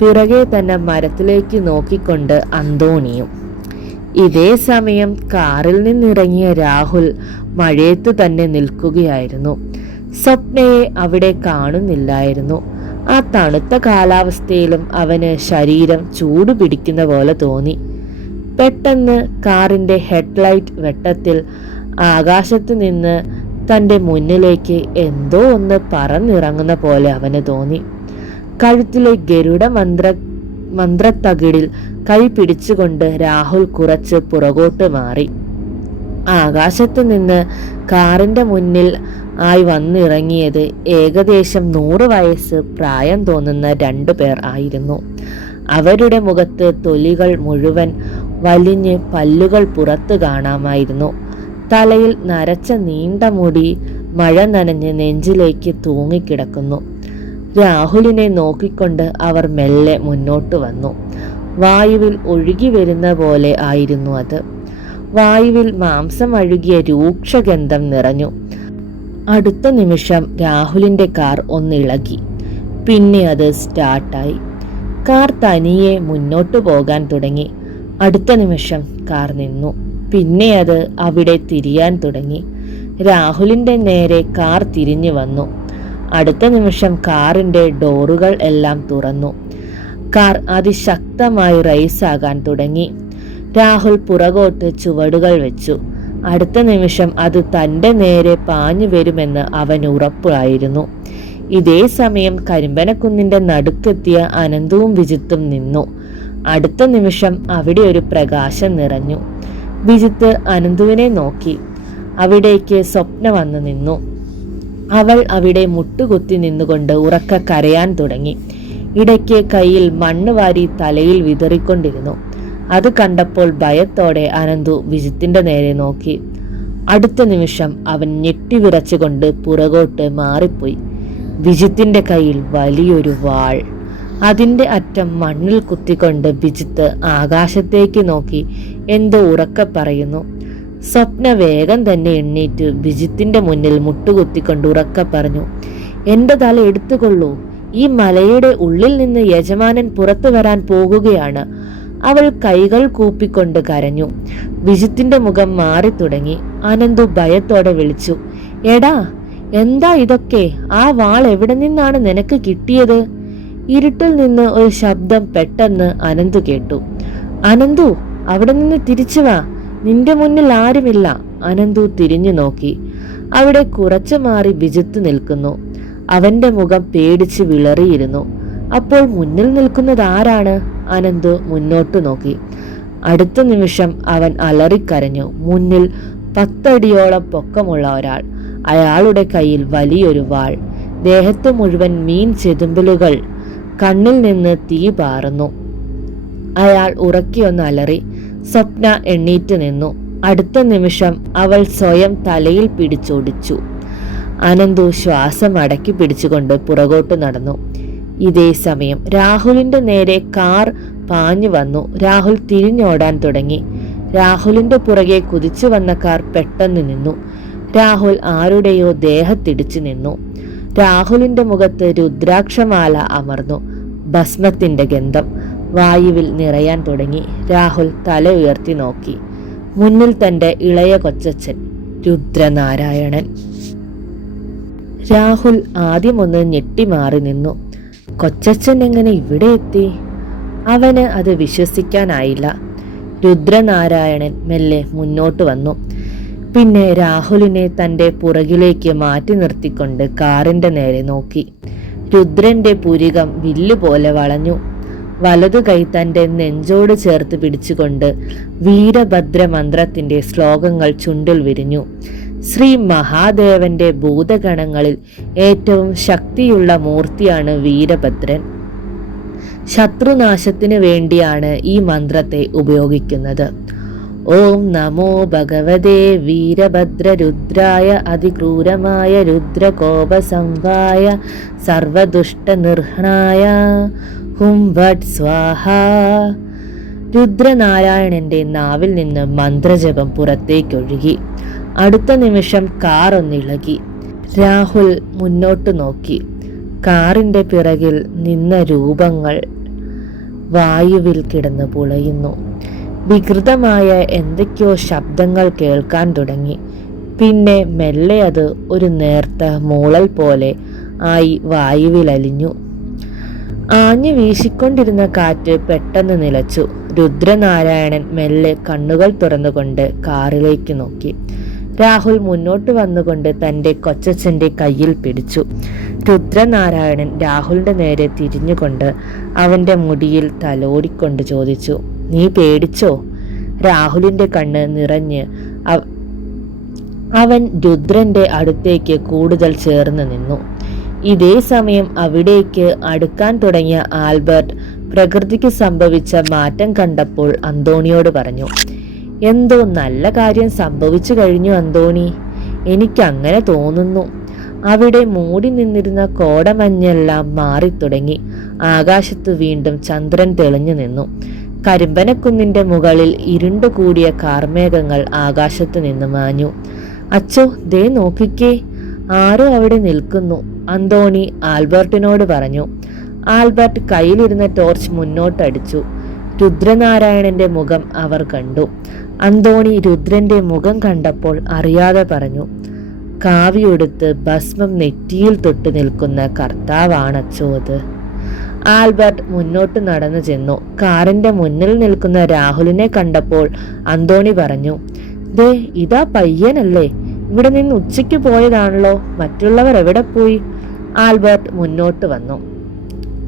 പിറകെ തന്നെ മരത്തിലേക്ക് നോക്കിക്കൊണ്ട് അന്തോണിയും. ഇതേ സമയം കാറിൽ നിന്നിറങ്ങിയ രാഹുൽ മഴയത്തു തന്നെ നിൽക്കുകയായിരുന്നു. സ്വപ്നയെ അവിടെ കാണുന്നില്ലായിരുന്നു. ആ തണുത്ത കാലാവസ്ഥയിലും അവന് ശരീരം ചൂട് പിടിക്കുന്ന പോലെ തോന്നി. പെട്ടെന്ന് കാറിന്റെ ഹെഡ്ലൈറ്റ് വെട്ടത്തിൽ ആകാശത്ത് നിന്ന് തൻ്റെ മുന്നിലേക്ക് എന്തോ ഒന്ന് പറന്നിറങ്ങുന്ന പോലെ അവന് തോന്നി. കഴുത്തിലെ ഗരുഡ മന്ത്രത്തകിടിൽ കൈ പിടിച്ചുകൊണ്ട് രാഹുൽ കുറച്ച് പുറകോട്ട് മാറി. ആകാശത്ത് നിന്ന് കാറിന്റെ മുന്നിൽ ആയി വന്നിറങ്ങിയത് ഏകദേശം 100 വയസ്സ് പ്രായം തോന്നുന്ന 2 പേർ ആയിരുന്നു. അവരുടെ മുഖത്ത് തൊലികൾ മുഴുവൻ വലിഞ്ഞ് പല്ലുകൾ പുറത്തു കാണാമായിരുന്നു. തലയിൽ നരച്ച നീണ്ട മുടി മഴ നനഞ്ഞ് നെഞ്ചിലേക്ക് തൂങ്ങിക്കിടക്കുന്നു. രാഹുലിനെ നോക്കിക്കൊണ്ട് അവർ മെല്ലെ മുന്നോട്ട് വന്നു. വായുവിൽ ഒഴുകി വരുന്ന പോലെ ആയിരുന്നു അത്. വായുവിൽ മാംസം അഴുകിയ രൂക്ഷഗന്ധം നിറഞ്ഞു. അടുത്ത നിമിഷം രാഹുലിന്റെ കാർ ഒന്നിളകി. പിന്നെ അത് സ്റ്റാർട്ടായി. കാർ തനിയെ മുന്നോട്ടു പോകാൻ തുടങ്ങി. അടുത്ത നിമിഷം കാർ നിന്നു. പിന്നെ അത് അവിടെ തിരിയാൻ തുടങ്ങി. രാഹുലിന്റെ നേരെ കാർ തിരിഞ്ഞു വന്നു. അടുത്ത നിമിഷം കാറിന്റെ ഡോറുകൾ എല്ലാം തുറന്നു. കാർ അതിശക്തമായി റേസാകാൻ തുടങ്ങി. രാഹുൽ പുറകോട്ട് ചുവടുകൾ വെച്ചു. അടുത്ത നിമിഷം അത് തൻ്റെ നേരെ പാഞ്ഞു വരുമെന്ന് അവൻ ഉറപ്പായിരുന്നു. ഇതേ സമയം കരിമ്പനക്കുന്നിന്റെ നടുക്കെത്തിയ അനന്തവും വിജിത്തും നിന്നു. അടുത്ത നിമിഷം അവിടെ ഒരു പ്രകാശം നിറഞ്ഞു. വിജിത്ത് അനന്തുവിനെ നോക്കി. അവിടേക്ക് സ്വപ്ന വന്നു നിന്നു. അവൾ അവിടെ മുട്ടുകുത്തി നിന്നുകൊണ്ട് ഉറക്ക കരയാൻ തുടങ്ങി. ഇടയ്ക്ക് കയ്യിൽ മണ്ണ് വാരി തലയിൽ വിതറിക്കൊണ്ടിരുന്നു. അത് കണ്ടപ്പോൾ ഭയത്തോടെ അനന്തു വിജിത്തിന്റെ നേരെ നോക്കി. അടുത്ത നിമിഷം അവൻ ഞെട്ടിവിറച്ചുകൊണ്ട് പുറകോട്ട് മാറിപ്പോയി. വിജിത്തിന്റെ കയ്യിൽ വലിയൊരു വാൾ. അതിന്റെ അറ്റം മണ്ണിൽ കുത്തിക്കൊണ്ട് വിജിത്ത് ആകാശത്തേക്ക് നോക്കി എന്തോ ഉറക്കെ പറയുന്നു. സ്വപ്ന വേഗം തന്നെ എണ്ണീറ്റ് വിജിത്തിന്റെ മുന്നിൽ മുട്ടുകുത്തിക്കൊണ്ട് ഉറക്കെ പറഞ്ഞു, എന്റെ തല എടുത്തുകൊള്ളൂ, ഈ മലയുടെ ഉള്ളിൽ നിന്ന് യജമാനൻ പുറത്തു വരാൻ പോകുകയാണ്. അവൾ കൈകൾ കൂപ്പിക്കൊണ്ട് കരഞ്ഞു. വിജിത്തിന്റെ മുഖം മാറി തുടങ്ങി. അനന്തു ഭയത്തോടെ വിളിച്ചു, എടാ, എന്താ ഇതൊക്കെ? ആ വാൾ എവിടെ നിന്നാണ് നിനക്ക് കിട്ടിയത്? ഇരുട്ടിൽ നിന്ന് ഒരു ശബ്ദം പെട്ടെന്ന് അനന്തു കേട്ടു. അനന്തു, അവിടെ നിന്ന് തിരിച്ചു വാ, നിന്റെ മുന്നിൽ ആരുമില്ല. അനന്തു തിരിഞ്ഞു നോക്കി. അവിടെ കുറച്ചു മാറി വിജിത്ത് നിൽക്കുന്നു. അവന്റെ മുഖം പേടിച്ച് വിളറിയിരുന്നു. അപ്പോൾ മുന്നിൽ നിൽക്കുന്നത് ആരാണ്? അനന്തു മുന്നോട്ട് നോക്കി. അടുത്ത നിമിഷം അവൻ അലറിക്കരഞ്ഞു. മുന്നിൽ 10 അടിയോളം പൊക്കമുള്ള ഒരാൾ. അയാളുടെ കയ്യിൽ വലിയൊരു വാൾ. ദേഹത്ത് മുഴുവൻ മീൻ ചെതുമ്പലുകൾ. കണ്ണിൽ നിന്ന് തീ പാറുന്നു. അയാൾ ഉറക്കിയൊന്ന് അലറി. സ്വപ്ന എണ്ണീറ്റ് നിന്നു. അടുത്ത നിമിഷം അവൾ സ്വയം തലയിൽ പിടിച്ചൊടിച്ചു. അനന്തു ശ്വാസം അടക്കി പിടിച്ചുകൊണ്ട് പുറകോട്ട് നടന്നു. ഇതേ സമയം രാഹുലിന്റെ നേരെ കാർ പാഞ്ഞു വന്നു. രാഹുൽ തിരിഞ്ഞോടാൻ തുടങ്ങി. രാഹുലിന്റെ പുറകെ കുതിച്ചു വന്ന കാർ പെട്ടെന്ന് നിന്നു. രാഹുൽ ആരുടെയോ ദേഹത്തിടിച്ചു നിന്നു. രാഹുലിന്റെ മുഖത്ത് രുദ്രാക്ഷമാല അമർന്നു. ഭസ്മത്തിന്റെ ഗന്ധം വായുവിൽ നിറയാൻ തുടങ്ങി. രാഹുൽ തല ഉയർത്തി നോക്കി. മുന്നിൽ തന്റെ ഇളയ കൊച്ചച്ഛൻ രുദ്രനാരായണൻ. രാഹുൽ ആദ്യമൊന്ന് ഞെട്ടിമാറി നിന്നു. കൊച്ചച്ഛൻ എങ്ങനെ ഇവിടെ എത്തി? അവന് അത് വിശ്വസിക്കാനായില്ല. രുദ്രനാരായണൻ മെല്ലെ മുന്നോട്ട് വന്നു. പിന്നെ രാഹുലിനെ തൻ്റെ പുറകിലേക്ക് മാറ്റി നിർത്തിക്കൊണ്ട് കാറിന്റെ നേരെ നോക്കി. രുദ്രന്റെ പുരികം വില്ലുപോലെ വളഞ്ഞു. വലതു കൈ തൻ്റെ നെഞ്ചോട് ചേർത്ത് പിടിച്ചുകൊണ്ട് വീരഭദ്ര മന്ത്രത്തിന്റെ ശ്ലോകങ്ങൾ ചുണ്ടിൽ വിരിഞ്ഞു. ശ്രീ മഹാദേവന്റെ ഭൂതഗണങ്ങളിൽ ഏറ്റവും ശക്തിയുള്ള മൂർത്തിയാണ് വീരഭദ്രൻ. ശത്രുനാശത്തിന് വേണ്ടിയാണ് ഈ മന്ത്രത്തെ ഉപയോഗിക്കുന്നത്. ഓം നമോ ഭഗവതേ വീരഭദ്രരുദ്രായ അതിക്രൂരമായ രുദ്രകോപസംവായ സർവദുഷ്ടനിർഹണായ ഹും വട് സ്വാഹ. രുദ്രനാരായണന്റെ നാവിൽ നിന്ന് മന്ത്രജപം പുറത്തേക്കൊഴുകി. അടുത്ത നിമിഷം കാർ ഒന്നിളകി. രാഹുൽ മുന്നോട്ട് നോക്കി. കാറിന്റെ പിറകിൽ നിന്ന രൂപങ്ങൾ വായുവിൽ കിടന്ന് പുളയുന്നു. വികൃതമായ എന്തൊക്കെയോ ശബ്ദങ്ങൾ കേൾക്കാൻ തുടങ്ങി. പിന്നെ മെല്ലെ അത് ഒരു നേർത്ത മൂളൽ പോലെ ആയി വായുവിൽ അലിഞ്ഞു. ആഞ്ഞു വീശിക്കൊണ്ടിരുന്ന കാറ്റ് പെട്ടെന്ന് നിലച്ചു. രുദ്രനാരായണൻ മെല്ലെ കണ്ണുകൾ തുറന്നുകൊണ്ട് കാറിലേക്ക് നോക്കി. രാഹുൽ മുന്നോട്ട് വന്നുകൊണ്ട് തൻ്റെ കൊച്ചച്ഛൻ്റെ കയ്യിൽ പിടിച്ചു. രുദ്രനാരായണൻ രാഹുലിന്റെ നേരെ തിരിഞ്ഞുകൊണ്ട് അവൻ്റെ മുടിയിൽ തലോടിക്കൊണ്ട് ചോദിച്ചു, നീ പേടിച്ചോ? രാഹുലിന്റെ കണ്ണ് നിറഞ്ഞ് അവൻ രുദ്രന്റെ അടുത്തേക്ക് കൂടുതൽ ചേർന്ന് നിന്നു. ഇതേ സമയം അവിടേക്ക് അടുക്കാൻ തുടങ്ങിയ ആൽബർട്ട് പ്രകൃതിക്ക് സംഭവിച്ച മാറ്റം കണ്ടപ്പോൾ അന്തോണിയോട് പറഞ്ഞു, എന്തോ നല്ല കാര്യം സംഭവിച്ചു കഴിഞ്ഞു അന്തോണി, എനിക്കങ്ങനെ തോന്നുന്നു. അവിടെ മൂടി നിന്നിരുന്ന കോടമഞ്ഞെല്ലാം മാറിത്തുടങ്ങി. ആകാശത്ത് വീണ്ടും ചന്ദ്രൻ തെളിഞ്ഞു നിന്നു. കരിമ്പനക്കുന്നിന്റെ മുകളിൽ ഇരുണ്ടുകൂടിയ കാർമേഘങ്ങൾ ആകാശത്ത് നിന്ന് മാഞ്ഞു. അച്ചോ, ദേ നോക്കിക്കേ, ആരോ അവിടെ നിൽക്കുന്നു, അന്തോണി ആൽബർട്ടിനോട് പറഞ്ഞു. ആൽബർട്ട് കയ്യിലിരുന്ന ടോർച്ച് മുന്നോട്ടടിച്ചു. രുദ്രനാരായണന്റെ മുഖം അവർ കണ്ടു. അന്തോണി രുദ്രന്റെ മുഖം കണ്ടപ്പോൾ അറിയാതെ പറഞ്ഞു, കാവിയുടുത്ത് ഭസ്മം നെറ്റിയിൽ തൊട്ട് നിൽക്കുന്ന കർത്താവാണച്ചോ അത്. ആൽബർട്ട് മുന്നോട്ട് നടന്നു ചെന്നു. കാറിന്റെ മുന്നിൽ നിൽക്കുന്ന രാഹുലിനെ കണ്ടപ്പോൾ അന്തോണി പറഞ്ഞു, ദേ ഇതാ പയ്യനല്ലേ, ഇവിടെ നിന്ന് ഉച്ചയ്ക്ക് പോയതാണല്ലോ, മറ്റുള്ളവർ എവിടെ പോയി? ആൽബർട്ട് മുന്നോട്ട് വന്നു.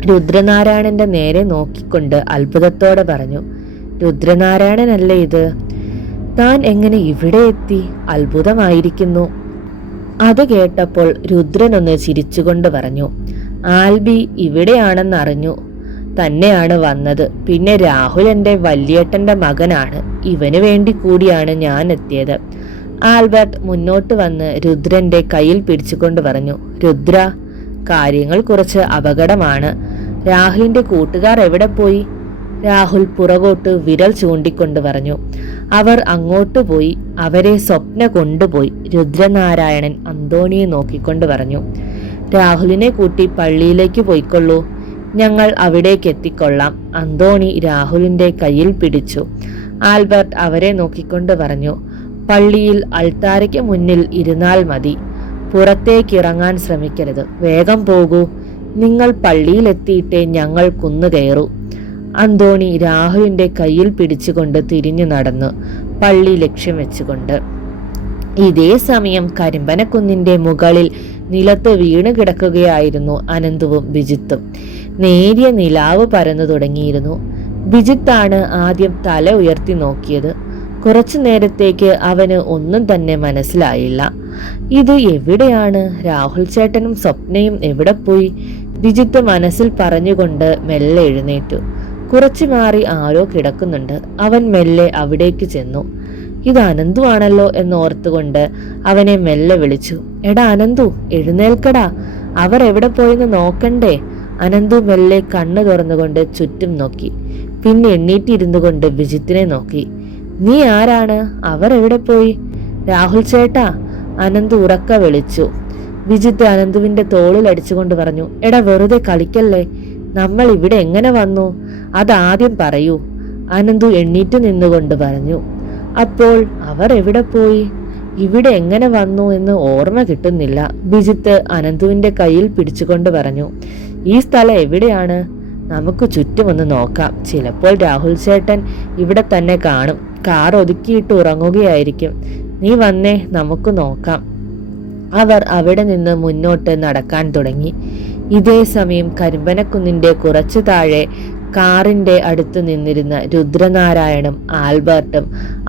രുദ്രനാരായണന്റെ നേരെ നോക്കിക്കൊണ്ട് അത്ഭുതത്തോടെ പറഞ്ഞു, രുദ്രനാരായണനല്ലേ ഇത്? താൻ എങ്ങനെ ഇവിടെ എത്തി? അത്ഭുതമായിരിക്കുന്നു. അത് കേട്ടപ്പോൾ രുദ്രനൊന്ന് ചിരിച്ചുകൊണ്ട് പറഞ്ഞു, ആൽബി ഇവിടെയാണെന്നറിഞ്ഞു തന്നെയാണ് വന്നത്. പിന്നെ രാഹുൽ എൻ്റെ വല്യേട്ടന്റെ മകനാണ്, ഇവന് വേണ്ടി കൂടിയാണ് ഞാൻ എത്തിയത്. ആൽബർട്ട് മുന്നോട്ട് വന്ന് രുദ്രന്റെ കയ്യിൽ പിടിച്ചുകൊണ്ട് പറഞ്ഞു, രുദ്ര, കാര്യങ്ങൾ കുറച്ച് അപകടമാണ്. രാഹുലിന്റെ കൂട്ടുകാർ എവിടെ പോയി? രാഹുൽ പുറകോട്ട് വിരൽ ചൂണ്ടിക്കൊണ്ട് പറഞ്ഞു, അവർ അങ്ങോട്ട് പോയി, അവരെ സ്വപ്ന കൊണ്ടുപോയി. രുദ്രനാരായണൻ അന്തോണിയെ നോക്കിക്കൊണ്ട് പറഞ്ഞു, രാഹുലിനെ കൂട്ടി പള്ളിയിലേക്ക് പോയിക്കൊള്ളൂ, ഞങ്ങൾ അവിടേക്ക് എത്തിക്കൊള്ളാം. അന്തോണി രാഹുലിന്റെ കയ്യിൽ പിടിച്ചു. ആൽബർട്ട് അവരെ നോക്കിക്കൊണ്ട് പറഞ്ഞു, പള്ളിയിൽ അൾത്താരയ്ക്ക് മുന്നിൽ ഇരുന്നാൽ മതി, പുറത്തേക്ക് ഇറങ്ങാൻ ശ്രമിക്കരുത്, വേഗം പോകൂ, നിങ്ങൾ പള്ളിയിലെത്തിയിട്ടേ ഞങ്ങൾ കുന്നു കയറൂ. അന്തോണി രാഹുലിന്റെ കയ്യിൽ പിടിച്ചുകൊണ്ട് തിരിഞ്ഞു നടന്നു പള്ളി ലക്ഷ്യം വെച്ചുകൊണ്ട്. ഇതേ സമയം കരിമ്പനക്കുന്നിന്റെ മുകളിൽ നിലത്ത് വീണ് കിടക്കുകയായിരുന്നു അനന്തുവും ബിജിത്തും. നേരിയ നിലാവ് പരന്നു തുടങ്ങിയിരുന്നു. ബിജിത്താണ് ആദ്യം തല ഉയർത്തി നോക്കിയത്. കുറച്ചു നേരത്തേക്ക് അവന് ഒന്നും തന്നെ മനസ്സിലായില്ല. ഇത് എവിടെയാണ്? രാഹുൽ ചേട്ടനും സ്വപ്നയും എവിടെ പോയി? ബിജിത്ത് മനസ്സിൽ പറഞ്ഞുകൊണ്ട് മെല്ലെ എഴുന്നേറ്റു. കുറച്ചു മാറി ആരോ കിടക്കുന്നുണ്ട്. അവൻ മെല്ലെ അവിടേക്ക് ചെന്നു. ഇത് അനന്തു ആണല്ലോ എന്നോർത്തുകൊണ്ട് അവനെ മെല്ലെ വിളിച്ചു, എടാ അനന്തു, എഴുന്നേൽക്കടാ, അവർ എവിടെ പോയെന്ന് നോക്കണ്ടേ? അനന്തു മെല്ലെ കണ്ണു തുറന്നുകൊണ്ട് ചുറ്റും നോക്കി. പിന്നെ എണ്ണീറ്റിരുന്നു കൊണ്ട് ബിജിത്തിനെ നോക്കി. നീ ആരാണ്? അവർ എവിടെ പോയി? രാഹുൽ ചേട്ടാ, അനന്തു ഉറക്ക വിളിച്ചു. വിജിത്ത് അനന്തുവിന്റെ തോളിൽ അടിച്ചുകൊണ്ട് പറഞ്ഞു, എടാ വെറുതെ കളിക്കല്ലേ, നമ്മൾ ഇവിടെ എങ്ങനെ വന്നു? അതാദ്യം പറയൂ. അനന്തു എണ്ണീറ്റ് നിന്നുകൊണ്ട് പറഞ്ഞു. അപ്പോൾ അവർ എവിടെ പോയി? ഇവിടെ എങ്ങനെ വന്നു എന്ന് ഓർമ്മ കിട്ടുന്നില്ല. ബിജിത്ത് അനന്തുവിന്റെ കയ്യിൽ പിടിച്ചുകൊണ്ട് പറഞ്ഞു, ഈ സ്ഥലം എവിടെയാണ്? നമുക്ക് ചുറ്റുമൊന്ന് നോക്കാം. ചിലപ്പോൾ രാഹുൽ ചേട്ടൻ ഇവിടെ തന്നെ കാണും. കാർ ഒതുക്കിയിട്ട് ഉറങ്ങുകയായിരിക്കും. നീ വന്നേ, നമുക്ക് നോക്കാം. അവർ അവിടെ നിന്ന് മുന്നോട്ട് നടക്കാൻ തുടങ്ങി. ഇതേ സമയം കരിമ്പനക്കുന്നിന്റെ കുറച്ചു താഴെ കാറിന്റെ അടുത്ത് നിന്നിരുന്ന രുദ്രനാരായണും ആൽബർട്ടും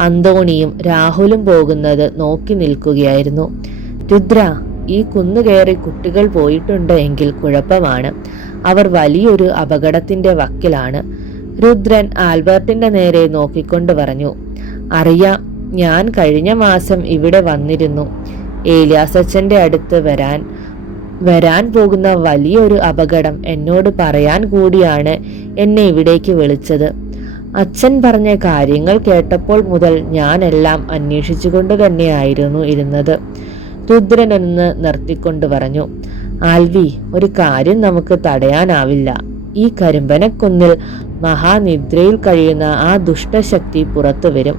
അന്തോണിയും രാഹുലും പോകുന്നത് നോക്കി നിൽക്കുകയായിരുന്നു. രുദ്ര, ഈ കുന്നു കയറി കുട്ടികൾ പോയിട്ടുണ്ട് എങ്കിൽ കുഴപ്പമാണ്. അവർ വലിയൊരു അപകടത്തിന്റെ വക്കിലാണ്. രുദ്രൻ ആൽബർട്ടിന്റെ നേരെ നോക്കിക്കൊണ്ട് പറഞ്ഞു. അറിയാം, ഞാൻ കഴിഞ്ഞ മാസം ഇവിടെ വന്നിരുന്നു. ഏലിയാസച്ചന്റെ അടുത്ത് വരാൻ പോകുന്ന വലിയൊരു അപകടം എന്നോട് പറയാൻ കൂടിയാണ് എന്നെ ഇവിടേക്ക് വിളിച്ചത്. അച്ഛൻ പറഞ്ഞ കാര്യങ്ങൾ കേട്ടപ്പോൾ മുതൽ ഞാനെല്ലാം അന്വേഷിച്ചുകൊണ്ട് തന്നെയായിരുന്നു ഇരുന്നത്. രുദ്രൻ ഒന്ന് നിർത്തിക്കൊണ്ട് പറഞ്ഞു. ആൽവി, ഒരു കാര്യം നമുക്ക് തടയാനാവില്ല. ഈ കരിമ്പനക്കുന്നിൽ മഹാനിദ്രയിൽ കഴിയുന്ന ആ ദുഷ്ടശക്തി പുറത്തു വരും.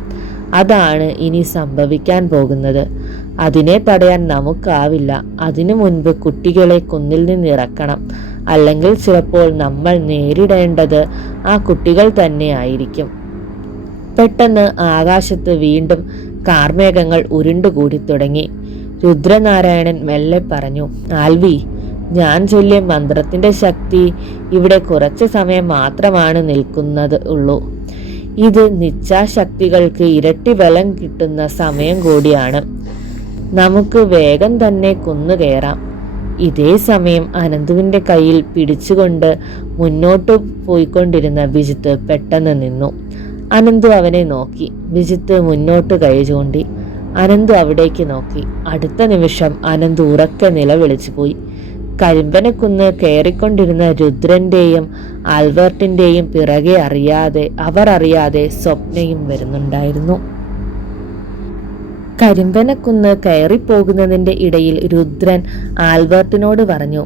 അതാണ് ഇനി സംഭവിക്കാൻ പോകുന്നത്. അതിനെ തടയാൻ നമുക്കാവില്ല. അതിനു മുൻപ് കുട്ടികളെ കുന്നിൽ നിന്നിറക്കണം. അല്ലെങ്കിൽ ചിലപ്പോൾ നമ്മൾ നേരിടേണ്ടത് ആ കുട്ടികൾ തന്നെ ആയിരിക്കും. പെട്ടെന്ന് ആകാശത്ത് വീണ്ടും കാർമേഘങ്ങൾ ഉരുണ്ടുകൂടി തുടങ്ങി. രുദ്രനാരായണൻ മെല്ലെ പറഞ്ഞു. ആൽവി, ഞാൻ ചൊല്ലിയ മന്ത്രത്തിന്റെ ശക്തി ഇവിടെ കുറച്ച് സമയം മാത്രമാണ് നിൽക്കുന്നത് ഉള്ളൂ. ഇത് നിശ്ചാശക്തികൾക്ക് ഇരട്ടി ബലം കിട്ടുന്ന സമയം കൂടിയാണ്. നമുക്ക് വേഗം തന്നെ കുന്നു കയറാം. ഇതേ സമയം അനന്തുവിന്റെ കയ്യിൽ പിടിച്ചുകൊണ്ട് മുന്നോട്ട് പോയിക്കൊണ്ടിരുന്ന വിജിത്ത് പെട്ടെന്ന് നിന്നു. അനന്തു അവനെ നോക്കി. വിജിത്ത് മുന്നോട്ട് കൈ ചൂണ്ടി. അനന്തു അവിടേക്ക് നോക്കി. അടുത്ത നിമിഷം അനന്തു ഉറക്കെ നിലവിളിച്ചു പോയി. കരിമ്പനക്കുന്ന് കയറിക്കൊണ്ടിരുന്ന രുദ്രന്റെയും ആൽബർട്ടിന്റെയും പിറകെ അവർ അറിയാതെ സ്വപ്നയും വരുന്നുണ്ടായിരുന്നു. കരിമ്പനക്കുന്ന് കയറിപ്പോകുന്നതിന്റെ ഇടയിൽ രുദ്രൻ ആൽബർട്ടിനോട് പറഞ്ഞു.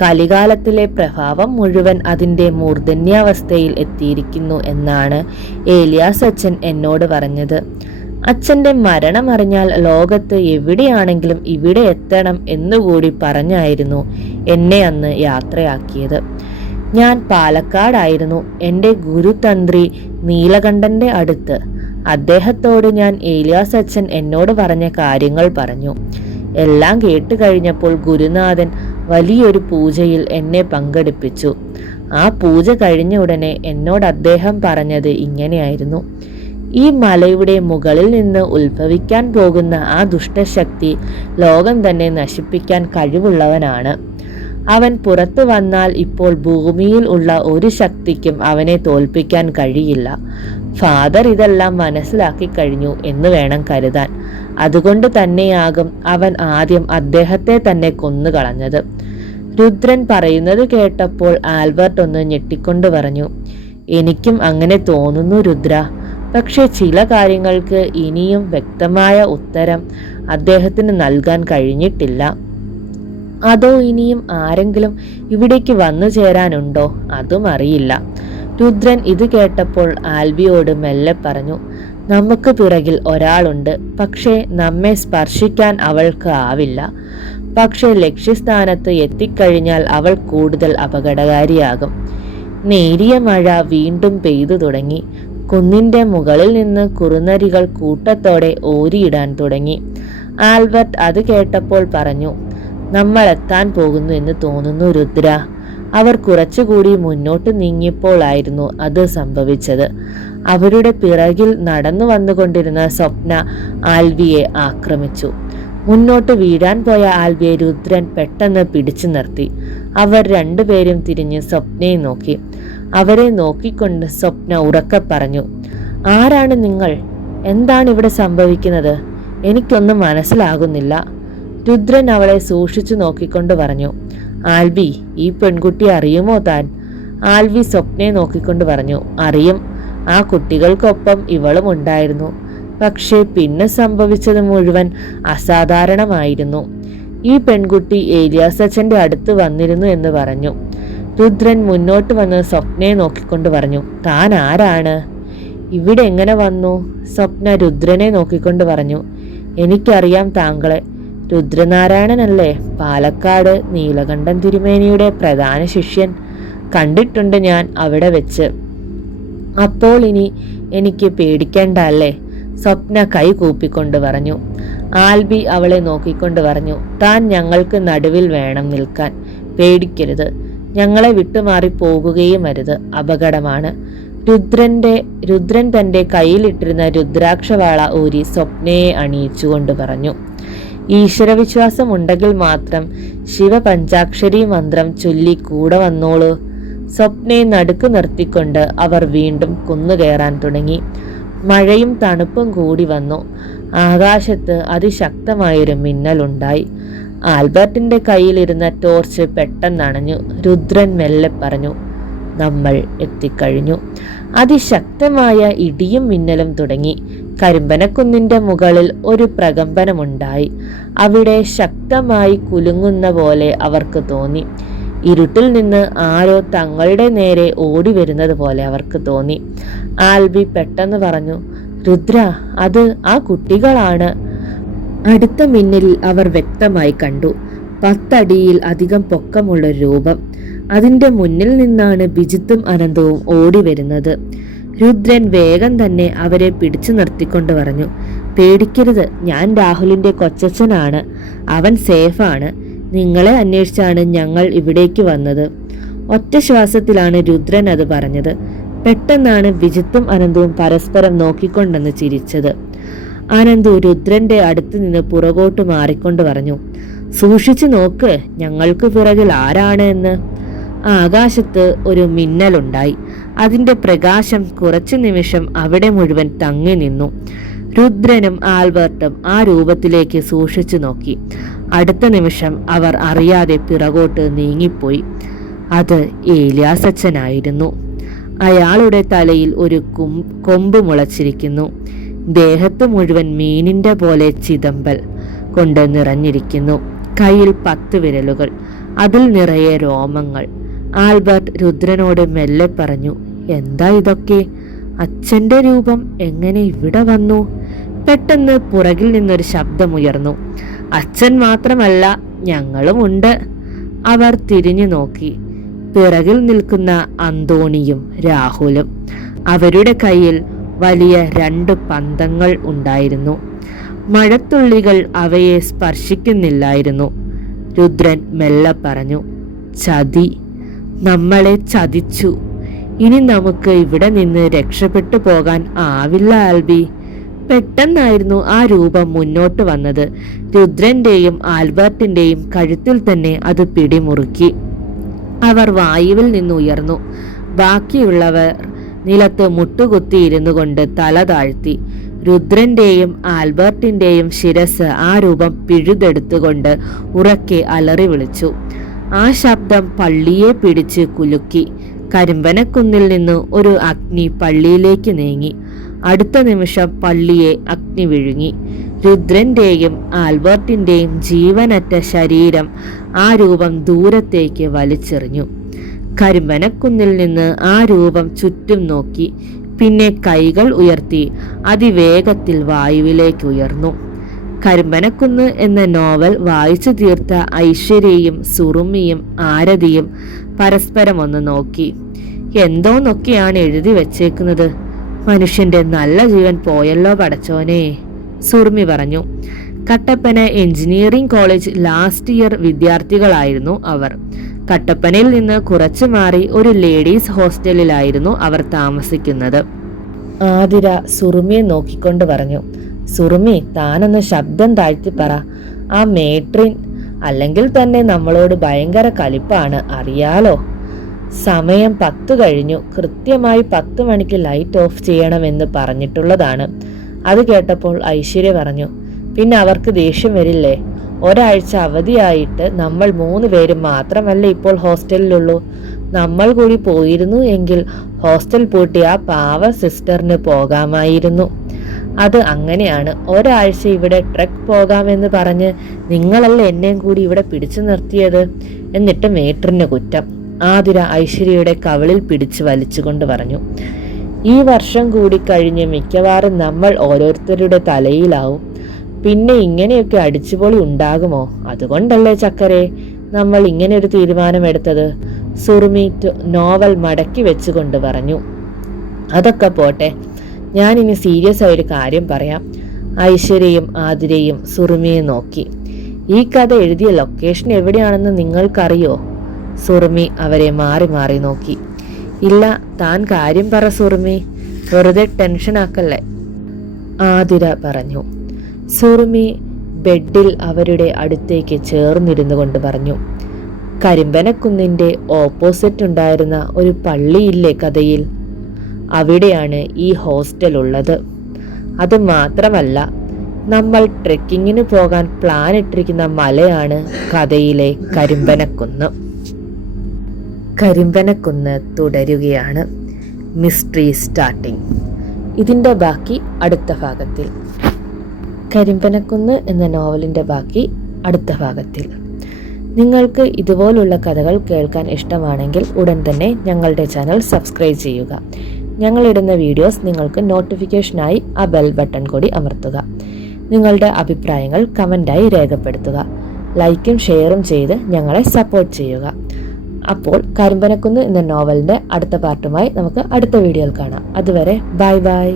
കലികാലത്തിലെ പ്രഭാവം മുഴുവൻ അതിന്റെ മൂർധന്യാവസ്ഥയിൽ എത്തിയിരിക്കുന്നു എന്നാണ് ഏലിയാസ് അച്ഛൻ എന്നോട് പറഞ്ഞത്. അച്ഛൻ്റെ മരണം അറിഞ്ഞാൽ ലോകത്ത് എവിടെയാണെങ്കിലും ഇവിടെ എത്തണം എന്നുകൂടി പറഞ്ഞായിരുന്നു എന്നെ അന്ന് യാത്രയാക്കിയത്. ഞാൻ പാലക്കാടായിരുന്നു. എൻ്റെ ഗുരുതന്ത്രി നീലകണ്ഠന്റെ അടുത്ത്. അദ്ദേഹത്തോട് ഞാൻ ഏലിയാസ് അച്ഛൻ എന്നോട് പറഞ്ഞ കാര്യങ്ങൾ പറഞ്ഞു. എല്ലാം കേട്ട് കഴിഞ്ഞപ്പോൾ ഗുരുനാഥൻ വലിയൊരു പൂജയിൽ എന്നെ പങ്കെടുപ്പിച്ചു. ആ പൂജ കഴിഞ്ഞ ഉടനെ എന്നോട് അദ്ദേഹം പറഞ്ഞത് ഇങ്ങനെയായിരുന്നു. ഈ മലയുടെ മുകളിൽ നിന്ന് ഉത്ഭവിക്കാൻ പോകുന്ന ആ ദുഷ്ടശക്തി ലോകം തന്നെ നശിപ്പിക്കാൻ കഴിവുള്ളവനാണ്. അവൻ പുറത്തു വന്നാൽ ഇപ്പോൾ ഭൂമിയിൽ ഉള്ള ഒരു ശക്തിക്കും അവനെ തോൽപ്പിക്കാൻ കഴിയില്ല. ഫാദർ ഇതെല്ലാം മനസ്സിലാക്കി കഴിഞ്ഞു എന്ന് വേണം കരുതാൻ. അതുകൊണ്ട് തന്നെയാകും അവൻ ആദ്യം അദ്ദേഹത്തെ തന്നെ കൊന്നുകളഞ്ഞത്. രുദ്രൻ പറയുന്നത് കേട്ടപ്പോൾ ആൽബർട്ട് ഒന്ന് ഞെട്ടിക്കൊണ്ട് പറഞ്ഞു. എനിക്കും അങ്ങനെ തോന്നുന്നു രുദ്ര. പക്ഷെ ചില കാര്യങ്ങൾക്ക് ഇനിയും വ്യക്തമായ ഉത്തരം അദ്ദേഹത്തിന് നൽകാൻ കഴിഞ്ഞിട്ടില്ല. അതോ ഇനിയും ആരെങ്കിലും ഇവിടേക്ക് വന്നു ചേരാനുണ്ടോ? അതും അറിയില്ല. രുദ്രൻ ഇത് കേട്ടപ്പോൾ ആൽബിയോട് മെല്ലെ പറഞ്ഞു. നമുക്ക് പിറകിൽ ഒരാളുണ്ട്. പക്ഷേ നമ്മെ സ്പർശിക്കാൻ അവൾക്ക് ആവില്ല. പക്ഷേ ലക്ഷ്യസ്ഥാനത്ത് എത്തിക്കഴിഞ്ഞാൽ അവൾ കൂടുതൽ അപകടകാരിയാകും. നേരിയ മഴ വീണ്ടും പെയ്തു തുടങ്ങി. കുന്നിന്റെ മുകളിൽ നിന്ന് കുറുനരികൾ കൂട്ടത്തോടെ ഓരിയിടാൻ തുടങ്ങി. ആൽബർട്ട് അത് കേട്ടപ്പോൾ പറഞ്ഞു. നമ്മൾ എത്താൻ പോകുന്നു എന്ന് തോന്നുന്നു രുദ്ര. അവർ കുറച്ചുകൂടി മുന്നോട്ട് നീങ്ങിയപ്പോഴായിരുന്നു അത് സംഭവിച്ചത്. അവരുടെ പിറകിൽ നടന്നു വന്നുകൊണ്ടിരുന്ന സ്വപ്ന ആൽവിയെ ആക്രമിച്ചു. മുന്നോട്ട് വീഴാൻ പോയ ആൽവിയെ രുദ്രൻ പെട്ടെന്ന് പിടിച്ചു നിർത്തി. അവർ രണ്ടുപേരും തിരിഞ്ഞ് സ്വപ്നയെ നോക്കി. അവരെ നോക്കിക്കൊണ്ട് സ്വപ്ന ഉറക്കെ പറഞ്ഞു. ആരാണ് നിങ്ങൾ? എന്താണ് ഇവിടെ സംഭവിക്കുന്നത്? എനിക്കൊന്നും മനസ്സിലാകുന്നില്ല. രുദ്രൻ അവളെ സൂക്ഷിച്ചു നോക്കിക്കൊണ്ട് പറഞ്ഞു. ആൽബി, ഈ പെൺകുട്ടിയെ അറിയുമോ താൻ? ആൽവി സ്വപ്നയെ നോക്കിക്കൊണ്ട് പറഞ്ഞു. അറിയും. ആ കുട്ടികൾക്കൊപ്പം ഇവളും ഉണ്ടായിരുന്നു. പക്ഷേ പിന്നെ സംഭവിച്ചത് മുഴുവൻ അസാധാരണമായിരുന്നു. ഈ പെൺകുട്ടി ഏലിയാസ് അച്ഛൻ്റെ അടുത്ത് വന്നിരുന്നു എന്ന് പറഞ്ഞു. രുദ്രൻ മുന്നോട്ട് വന്ന് സ്വപ്നയെ നോക്കിക്കൊണ്ട് പറഞ്ഞു. താൻ ആരാണ്? ഇവിടെ എങ്ങനെ വന്നു? സ്വപ്ന രുദ്രനെ നോക്കിക്കൊണ്ട് പറഞ്ഞു. എനിക്കറിയാം താങ്കളെ. രുദ്രനാരായണനല്ലേ? പാലക്കാട് നീലകണ്ഠൻ തിരുമേനിയുടെ പ്രധാന ശിഷ്യൻ. കണ്ടിട്ടുണ്ട് ഞാൻ അവിടെ വെച്ച്. അപ്പോൾ ഇനി എനിക്ക് പേടിക്കണ്ട അല്ലേ? സ്വപ്ന കൈ കൂപ്പിക്കൊണ്ട് പറഞ്ഞു. ആൽബി അവളെ നോക്കിക്കൊണ്ട് പറഞ്ഞു. താൻ ഞങ്ങൾക്ക് നടുവിൽ വേണം നിൽക്കാൻ. പേടിക്കരുത്. ഞങ്ങളെ വിട്ടുമാറി പോകുകയും അരുത്. അപകടമാണ്. രുദ്രൻ തന്റെ കയ്യിലിട്ടിരുന്ന രുദ്രാക്ഷവാള ഊരി സ്വപ്നയെ അണിയിച്ചുകൊണ്ട് പറഞ്ഞു. ഈശ്വരവിശ്വാസം ഉണ്ടെങ്കിൽ മാത്രം ശിവപഞ്ചാക്ഷരി മന്ത്രം ചൊല്ലി കൂടെ വന്നോളൂ. സ്വപ്നയെ നടുക്ക് നിർത്തിക്കൊണ്ട് അവർ വീണ്ടും കുന്നുകയറാൻ തുടങ്ങി. മഴയും തണുപ്പും കൂടി വന്നു. ആകാശത്ത് അതിശക്തമായൊരു മിന്നലുണ്ടായി. ആൽബർട്ടിന്റെ കയ്യിലിരുന്ന ടോർച്ച് പെട്ടെന്നണഞ്ഞു. രുദ്രൻ മെല്ലെ പറഞ്ഞു, നമ്മൾ എത്തിക്കഴിഞ്ഞു. അതിശക്തമായ ഇടിയും മിന്നലും തുടങ്ങി. കരിമ്പനക്കുന്നിന്റെ മുകളിൽ ഒരു പ്രകമ്പനമുണ്ടായി. അവിടെ ശക്തമായി കുലുങ്ങുന്ന പോലെ അവർക്ക് തോന്നി. ഇരുട്ടിൽ നിന്ന് ആരോ തങ്ങളുടെ നേരെ ഓടി വരുന്നത് പോലെ അവർക്ക് തോന്നി. ആൽബി പെട്ടെന്ന് പറഞ്ഞു, രുദ്ര, അത് ആ കുട്ടികളാണ്. അടുത്ത മിന്നലിൽ അവർ വ്യക്തമായി കണ്ടു 10 അടിയിൽ അധികം പൊക്കമുള്ള രൂപം. അതിന്റെ മുന്നിൽ നിന്നാണ് ബിജിത്തും അനന്തവും ഓടി വരുന്നത്. രുദ്രൻ വേഗം തന്നെ അവരെ പിടിച്ചു നിർത്തിക്കൊണ്ട് പറഞ്ഞു, പേടിക്കരുത്, ഞാൻ രാഹുലിന്റെ കൊച്ചച്ഛനാണ്. അവൻ സേഫാണ്. നിങ്ങളെ അന്വേഷിച്ചാണ് ഞങ്ങൾ ഇവിടേക്ക് വന്നത്. ഒറ്റ ശ്വാസത്തിലാണ് രുദ്രൻ അത് പറഞ്ഞത്. പെട്ടെന്നാണ് ബിജിത്തും അനന്തവും പരസ്പരം നോക്കിക്കൊണ്ടെന്ന് ചിരിച്ചത്. അനന്തു രുദ്രന്റെ അടുത്ത് നിന്ന് പുറകോട്ട് മാറിക്കൊണ്ട് പറഞ്ഞു, സൂക്ഷിച്ചു നോക്ക്, ഞങ്ങൾക്ക് പിറകിൽ ആരാണ് എന്ന്. ആകാശത്ത് ഒരു മിന്നലുണ്ടായി. അതിന്റെ പ്രകാശം കുറച്ചു നിമിഷം അവിടെ മുഴുവൻ തങ്ങി നിന്നു. രുദ്രനും ആൽബർട്ടും ആ രൂപത്തിലേക്ക് സൂക്ഷിച്ചു നോക്കി. അടുത്ത നിമിഷം അവർ അറിയാതെ പിറകോട്ട് നീങ്ങിപ്പോയി. അത് ഏലിയാസച്ചനായിരുന്നു. അയാളുടെ തലയിൽ ഒരു കൊമ്പ് മുളച്ചിരിക്കുന്നു. ദേഹത്ത് മുഴുവൻ മീനിന്റെ പോലെ ചിതമ്പൽ കൊണ്ട് നിറഞ്ഞിരിക്കുന്നു. കയ്യിൽ 10 വിരലുകൾ, അതിൽ നിറയെ രോമങ്ങൾ. ആൽബർട്ട് രുദ്രനോട് മെല്ലെ പറഞ്ഞു, എന്താ ഇതൊക്കെ? അച്ഛന്റെ രൂപം എങ്ങനെ ഇവിടെ വന്നു? പെട്ടെന്ന് പുറകിൽ നിന്നൊരു ശബ്ദമുയർന്നു. അച്ഛൻ മാത്രമല്ല, ഞങ്ങളുമുണ്ട്. അവർ തിരിഞ്ഞു നോക്കി. പിറകിൽ നിൽക്കുന്ന അന്തോണിയും രാഹുലും. അവരുടെ കയ്യിൽ വലിയ 2 പന്തങ്ങൾ ഉണ്ടായിരുന്നു. മഴത്തുള്ളികൾ അവയെ സ്പർശിക്കുന്നില്ലായിരുന്നു. രുദ്രൻ മെല്ലെ പറഞ്ഞു, ചതി, നമ്മളെ ചതിച്ചു. ഇനി നമുക്ക് ഇവിടെ നിന്ന് രക്ഷപ്പെട്ടു പോകാൻ ആവില്ല ആൽബി. പെട്ടെന്നായിരുന്നു ആ രൂപം മുന്നോട്ട് വന്നത്. രുദ്രന്റെയും ആൽബർട്ടിന്റെയും കഴുത്തിൽ തന്നെ അത് പിടിമുറുക്കി. അവർ വായുവിൽ നിന്ന് ഉയർന്നു. ബാക്കിയുള്ളവർ നിലത്ത് മുട്ടുകുത്തിയിരുന്നു കൊണ്ട് തല താഴ്ത്തി. രുദ്രന്റെയും ആൽബർട്ടിന്റെയും ശിരസ് ആ രൂപം പിഴുതെടുത്തുകൊണ്ട് ഉറക്കെ അലറി വിളിച്ചു. ആ ശബ്ദം പള്ളിയെ പിടിച്ച് കുലുക്കി. കരിമ്പനക്കുന്നിൽ നിന്ന് ഒരു അഗ്നി പള്ളിയിലേക്ക് നീങ്ങി. അടുത്ത നിമിഷം പള്ളിയെ അഗ്നി വിഴുങ്ങി. രുദ്രന്റെയും ആൽബർട്ടിന്റെയും ജീവനറ്റ ശരീരം ആ രൂപം ദൂരത്തേക്ക് വലിച്ചെറിഞ്ഞു. കരിമ്പനക്കുന്നിൽ നിന്ന് ആ രൂപം ചുറ്റും നോക്കി. പിന്നെ കൈകൾ ഉയർത്തി അതിവേഗത്തിൽ വായുവിലേക്ക് ഉയർന്നു. കരിമ്പനക്കുന്ന് എന്ന നോവൽ വായിച്ചു തീർത്ത ഐശ്വര്യയും സുറുമിയും ആരതിയും പരസ്പരം ഒന്ന് നോക്കി. എന്തോന്നൊക്കെയാണ് എഴുതി വെച്ചേക്കുന്നത്. മനുഷ്യന്റെ നല്ല ജീവൻ പോയല്ലോ പടച്ചോനെ, സുറുമി പറഞ്ഞു. Kattappana engineering college last year വിദ്യാർത്ഥികളായിരുന്നു അവർ. കട്ടപ്പനയിൽ നിന്ന് കുറച്ചു മാറി ഒരു ലേഡീസ് ഹോസ്റ്റലിലായിരുന്നു അവർ താമസിക്കുന്നത്. ആതിര സുറുമിയെ നോക്കിക്കൊണ്ട് പറഞ്ഞു, സുറുമി, താനൊന്ന് ശബ്ദം താഴ്ത്തി പറ. ആ മേട്രിൻ അല്ലെങ്കിൽ തന്നെ നമ്മളോട് ഭയങ്കര കലിപ്പാണ്, അറിയാലോ. സമയം 10 കഴിഞ്ഞു. കൃത്യമായി 10 മണിക്ക് ലൈറ്റ് ഓഫ് ചെയ്യണമെന്ന് പറഞ്ഞിട്ടുള്ളതാണ്. അത് കേട്ടപ്പോൾ ഐശ്വര്യ പറഞ്ഞു, പിന്നെ അവർക്ക് ദേഷ്യം വരില്ലേ? ഒരാഴ്ച അവധിയായിട്ട് നമ്മൾ 3 പേരും മാത്രമല്ല ഇപ്പോൾ ഹോസ്റ്റലിലുള്ളൂ. നമ്മൾ കൂടി പോയിരുന്നു എങ്കിൽ ഹോസ്റ്റൽ പൂട്ടി ആ പാവ സിസ്റ്ററിന് പോകാമായിരുന്നു. അത് അങ്ങനെയാണ്. ഒരാഴ്ച ഇവിടെ ട്രെക്ക് പോകാമെന്ന് പറഞ്ഞ് നിങ്ങളല്ല എന്നെയും കൂടി ഇവിടെ പിടിച്ചു നിർത്തിയത്. എന്നിട്ട് മേട്രിന് കുറ്റം. ആതിര ഐശ്വര്യയുടെ കവിളിൽ പിടിച്ചു വലിച്ചുകൊണ്ട് പറഞ്ഞു, ഈ വർഷം കൂടി കഴിഞ്ഞ് മിക്കവാറും നമ്മൾ ഓരോരുത്തരുടെ തലയിലാവും. പിന്നെ ഇങ്ങനെയൊക്കെ അടിച്ചുപൊളി ഉണ്ടാകുമോ? അതുകൊണ്ടല്ലേ ചക്കരെ നമ്മൾ ഇങ്ങനെ ഒരു തീരുമാനമെടുത്തത്. സുറുമി നോവൽ മടക്കി വെച്ചുകൊണ്ട് പറഞ്ഞു. അതൊക്കെ പോട്ടെ, ഞാനിനി സീരിയസ് ആയൊരു കാര്യം പറയാം. ഐശ്വര്യയും ആതിരയും സുറുമിയെ നോക്കി. ഈ കഥ എഴുതിയ ലൊക്കേഷൻ എവിടെയാണെന്ന് നിങ്ങൾക്കറിയോ? സുറുമി അവരെ മാറി മാറി നോക്കി. ഇല്ല, താൻ കാര്യം പറ സുറുമി, വെറുതെ ടെൻഷൻ ആക്കല്ലേ, ആതിര പറഞ്ഞു. സുറുമി ബെഡിൽ അവരുടെ അടുത്തേക്ക് ചേർന്നിരുന്നു കൊണ്ട് പറഞ്ഞു, കരിമ്പനക്കുന്നിൻ്റെ ഓപ്പോസിറ്റ് ഉണ്ടായിരുന്ന ഒരു പള്ളിയില്ലേ കഥയിൽ? അവിടെയാണ് ഈ ഹോസ്റ്റൽ ഉള്ളത്. അത് മാത്രമല്ല, നമ്മൾ ട്രെക്കിങ്ങിന് പോകാൻ പ്ലാൻ ഇട്ടിരിക്കുന്ന മലയാണ് കഥയിലെ കരിമ്പനക്കുന്ന്. കരിമ്പനക്കുന്ന് തുടരുകയാണ്. Mystery starting. ഇതിൻ്റെ ബാക്കി അടുത്ത ഭാഗത്തിൽ. കരിമ്പനക്കുന്ന് എന്ന നോവലിൻ്റെ ബാക്കി അടുത്ത ഭാഗത്തിൽ. നിങ്ങൾക്ക് ഇതുപോലുള്ള കഥകൾ കേൾക്കാൻ ഇഷ്ടമാണെങ്കിൽ ഉടൻ തന്നെ ഞങ്ങളുടെ ചാനൽ സബ്സ്ക്രൈബ് ചെയ്യുക. ഞങ്ങളിടുന്ന വീഡിയോസ് നിങ്ങൾക്ക് നോട്ടിഫിക്കേഷനായി ആ ബെൽ ബട്ടൺ കൂടി അമർത്തുക. നിങ്ങളുടെ അഭിപ്രായങ്ങൾ കമൻ്റായി രേഖപ്പെടുത്തുക. ലൈക്കും ഷെയറും ചെയ്ത് ഞങ്ങളെ സപ്പോർട്ട് ചെയ്യുക. അപ്പോൾ കരിമ്പനക്കുന്ന് എന്ന നോവലിൻ്റെ അടുത്ത പാർട്ടുമായി നമുക്ക് അടുത്ത വീഡിയോയിൽ കാണാം. അതുവരെ ബൈ ബൈ.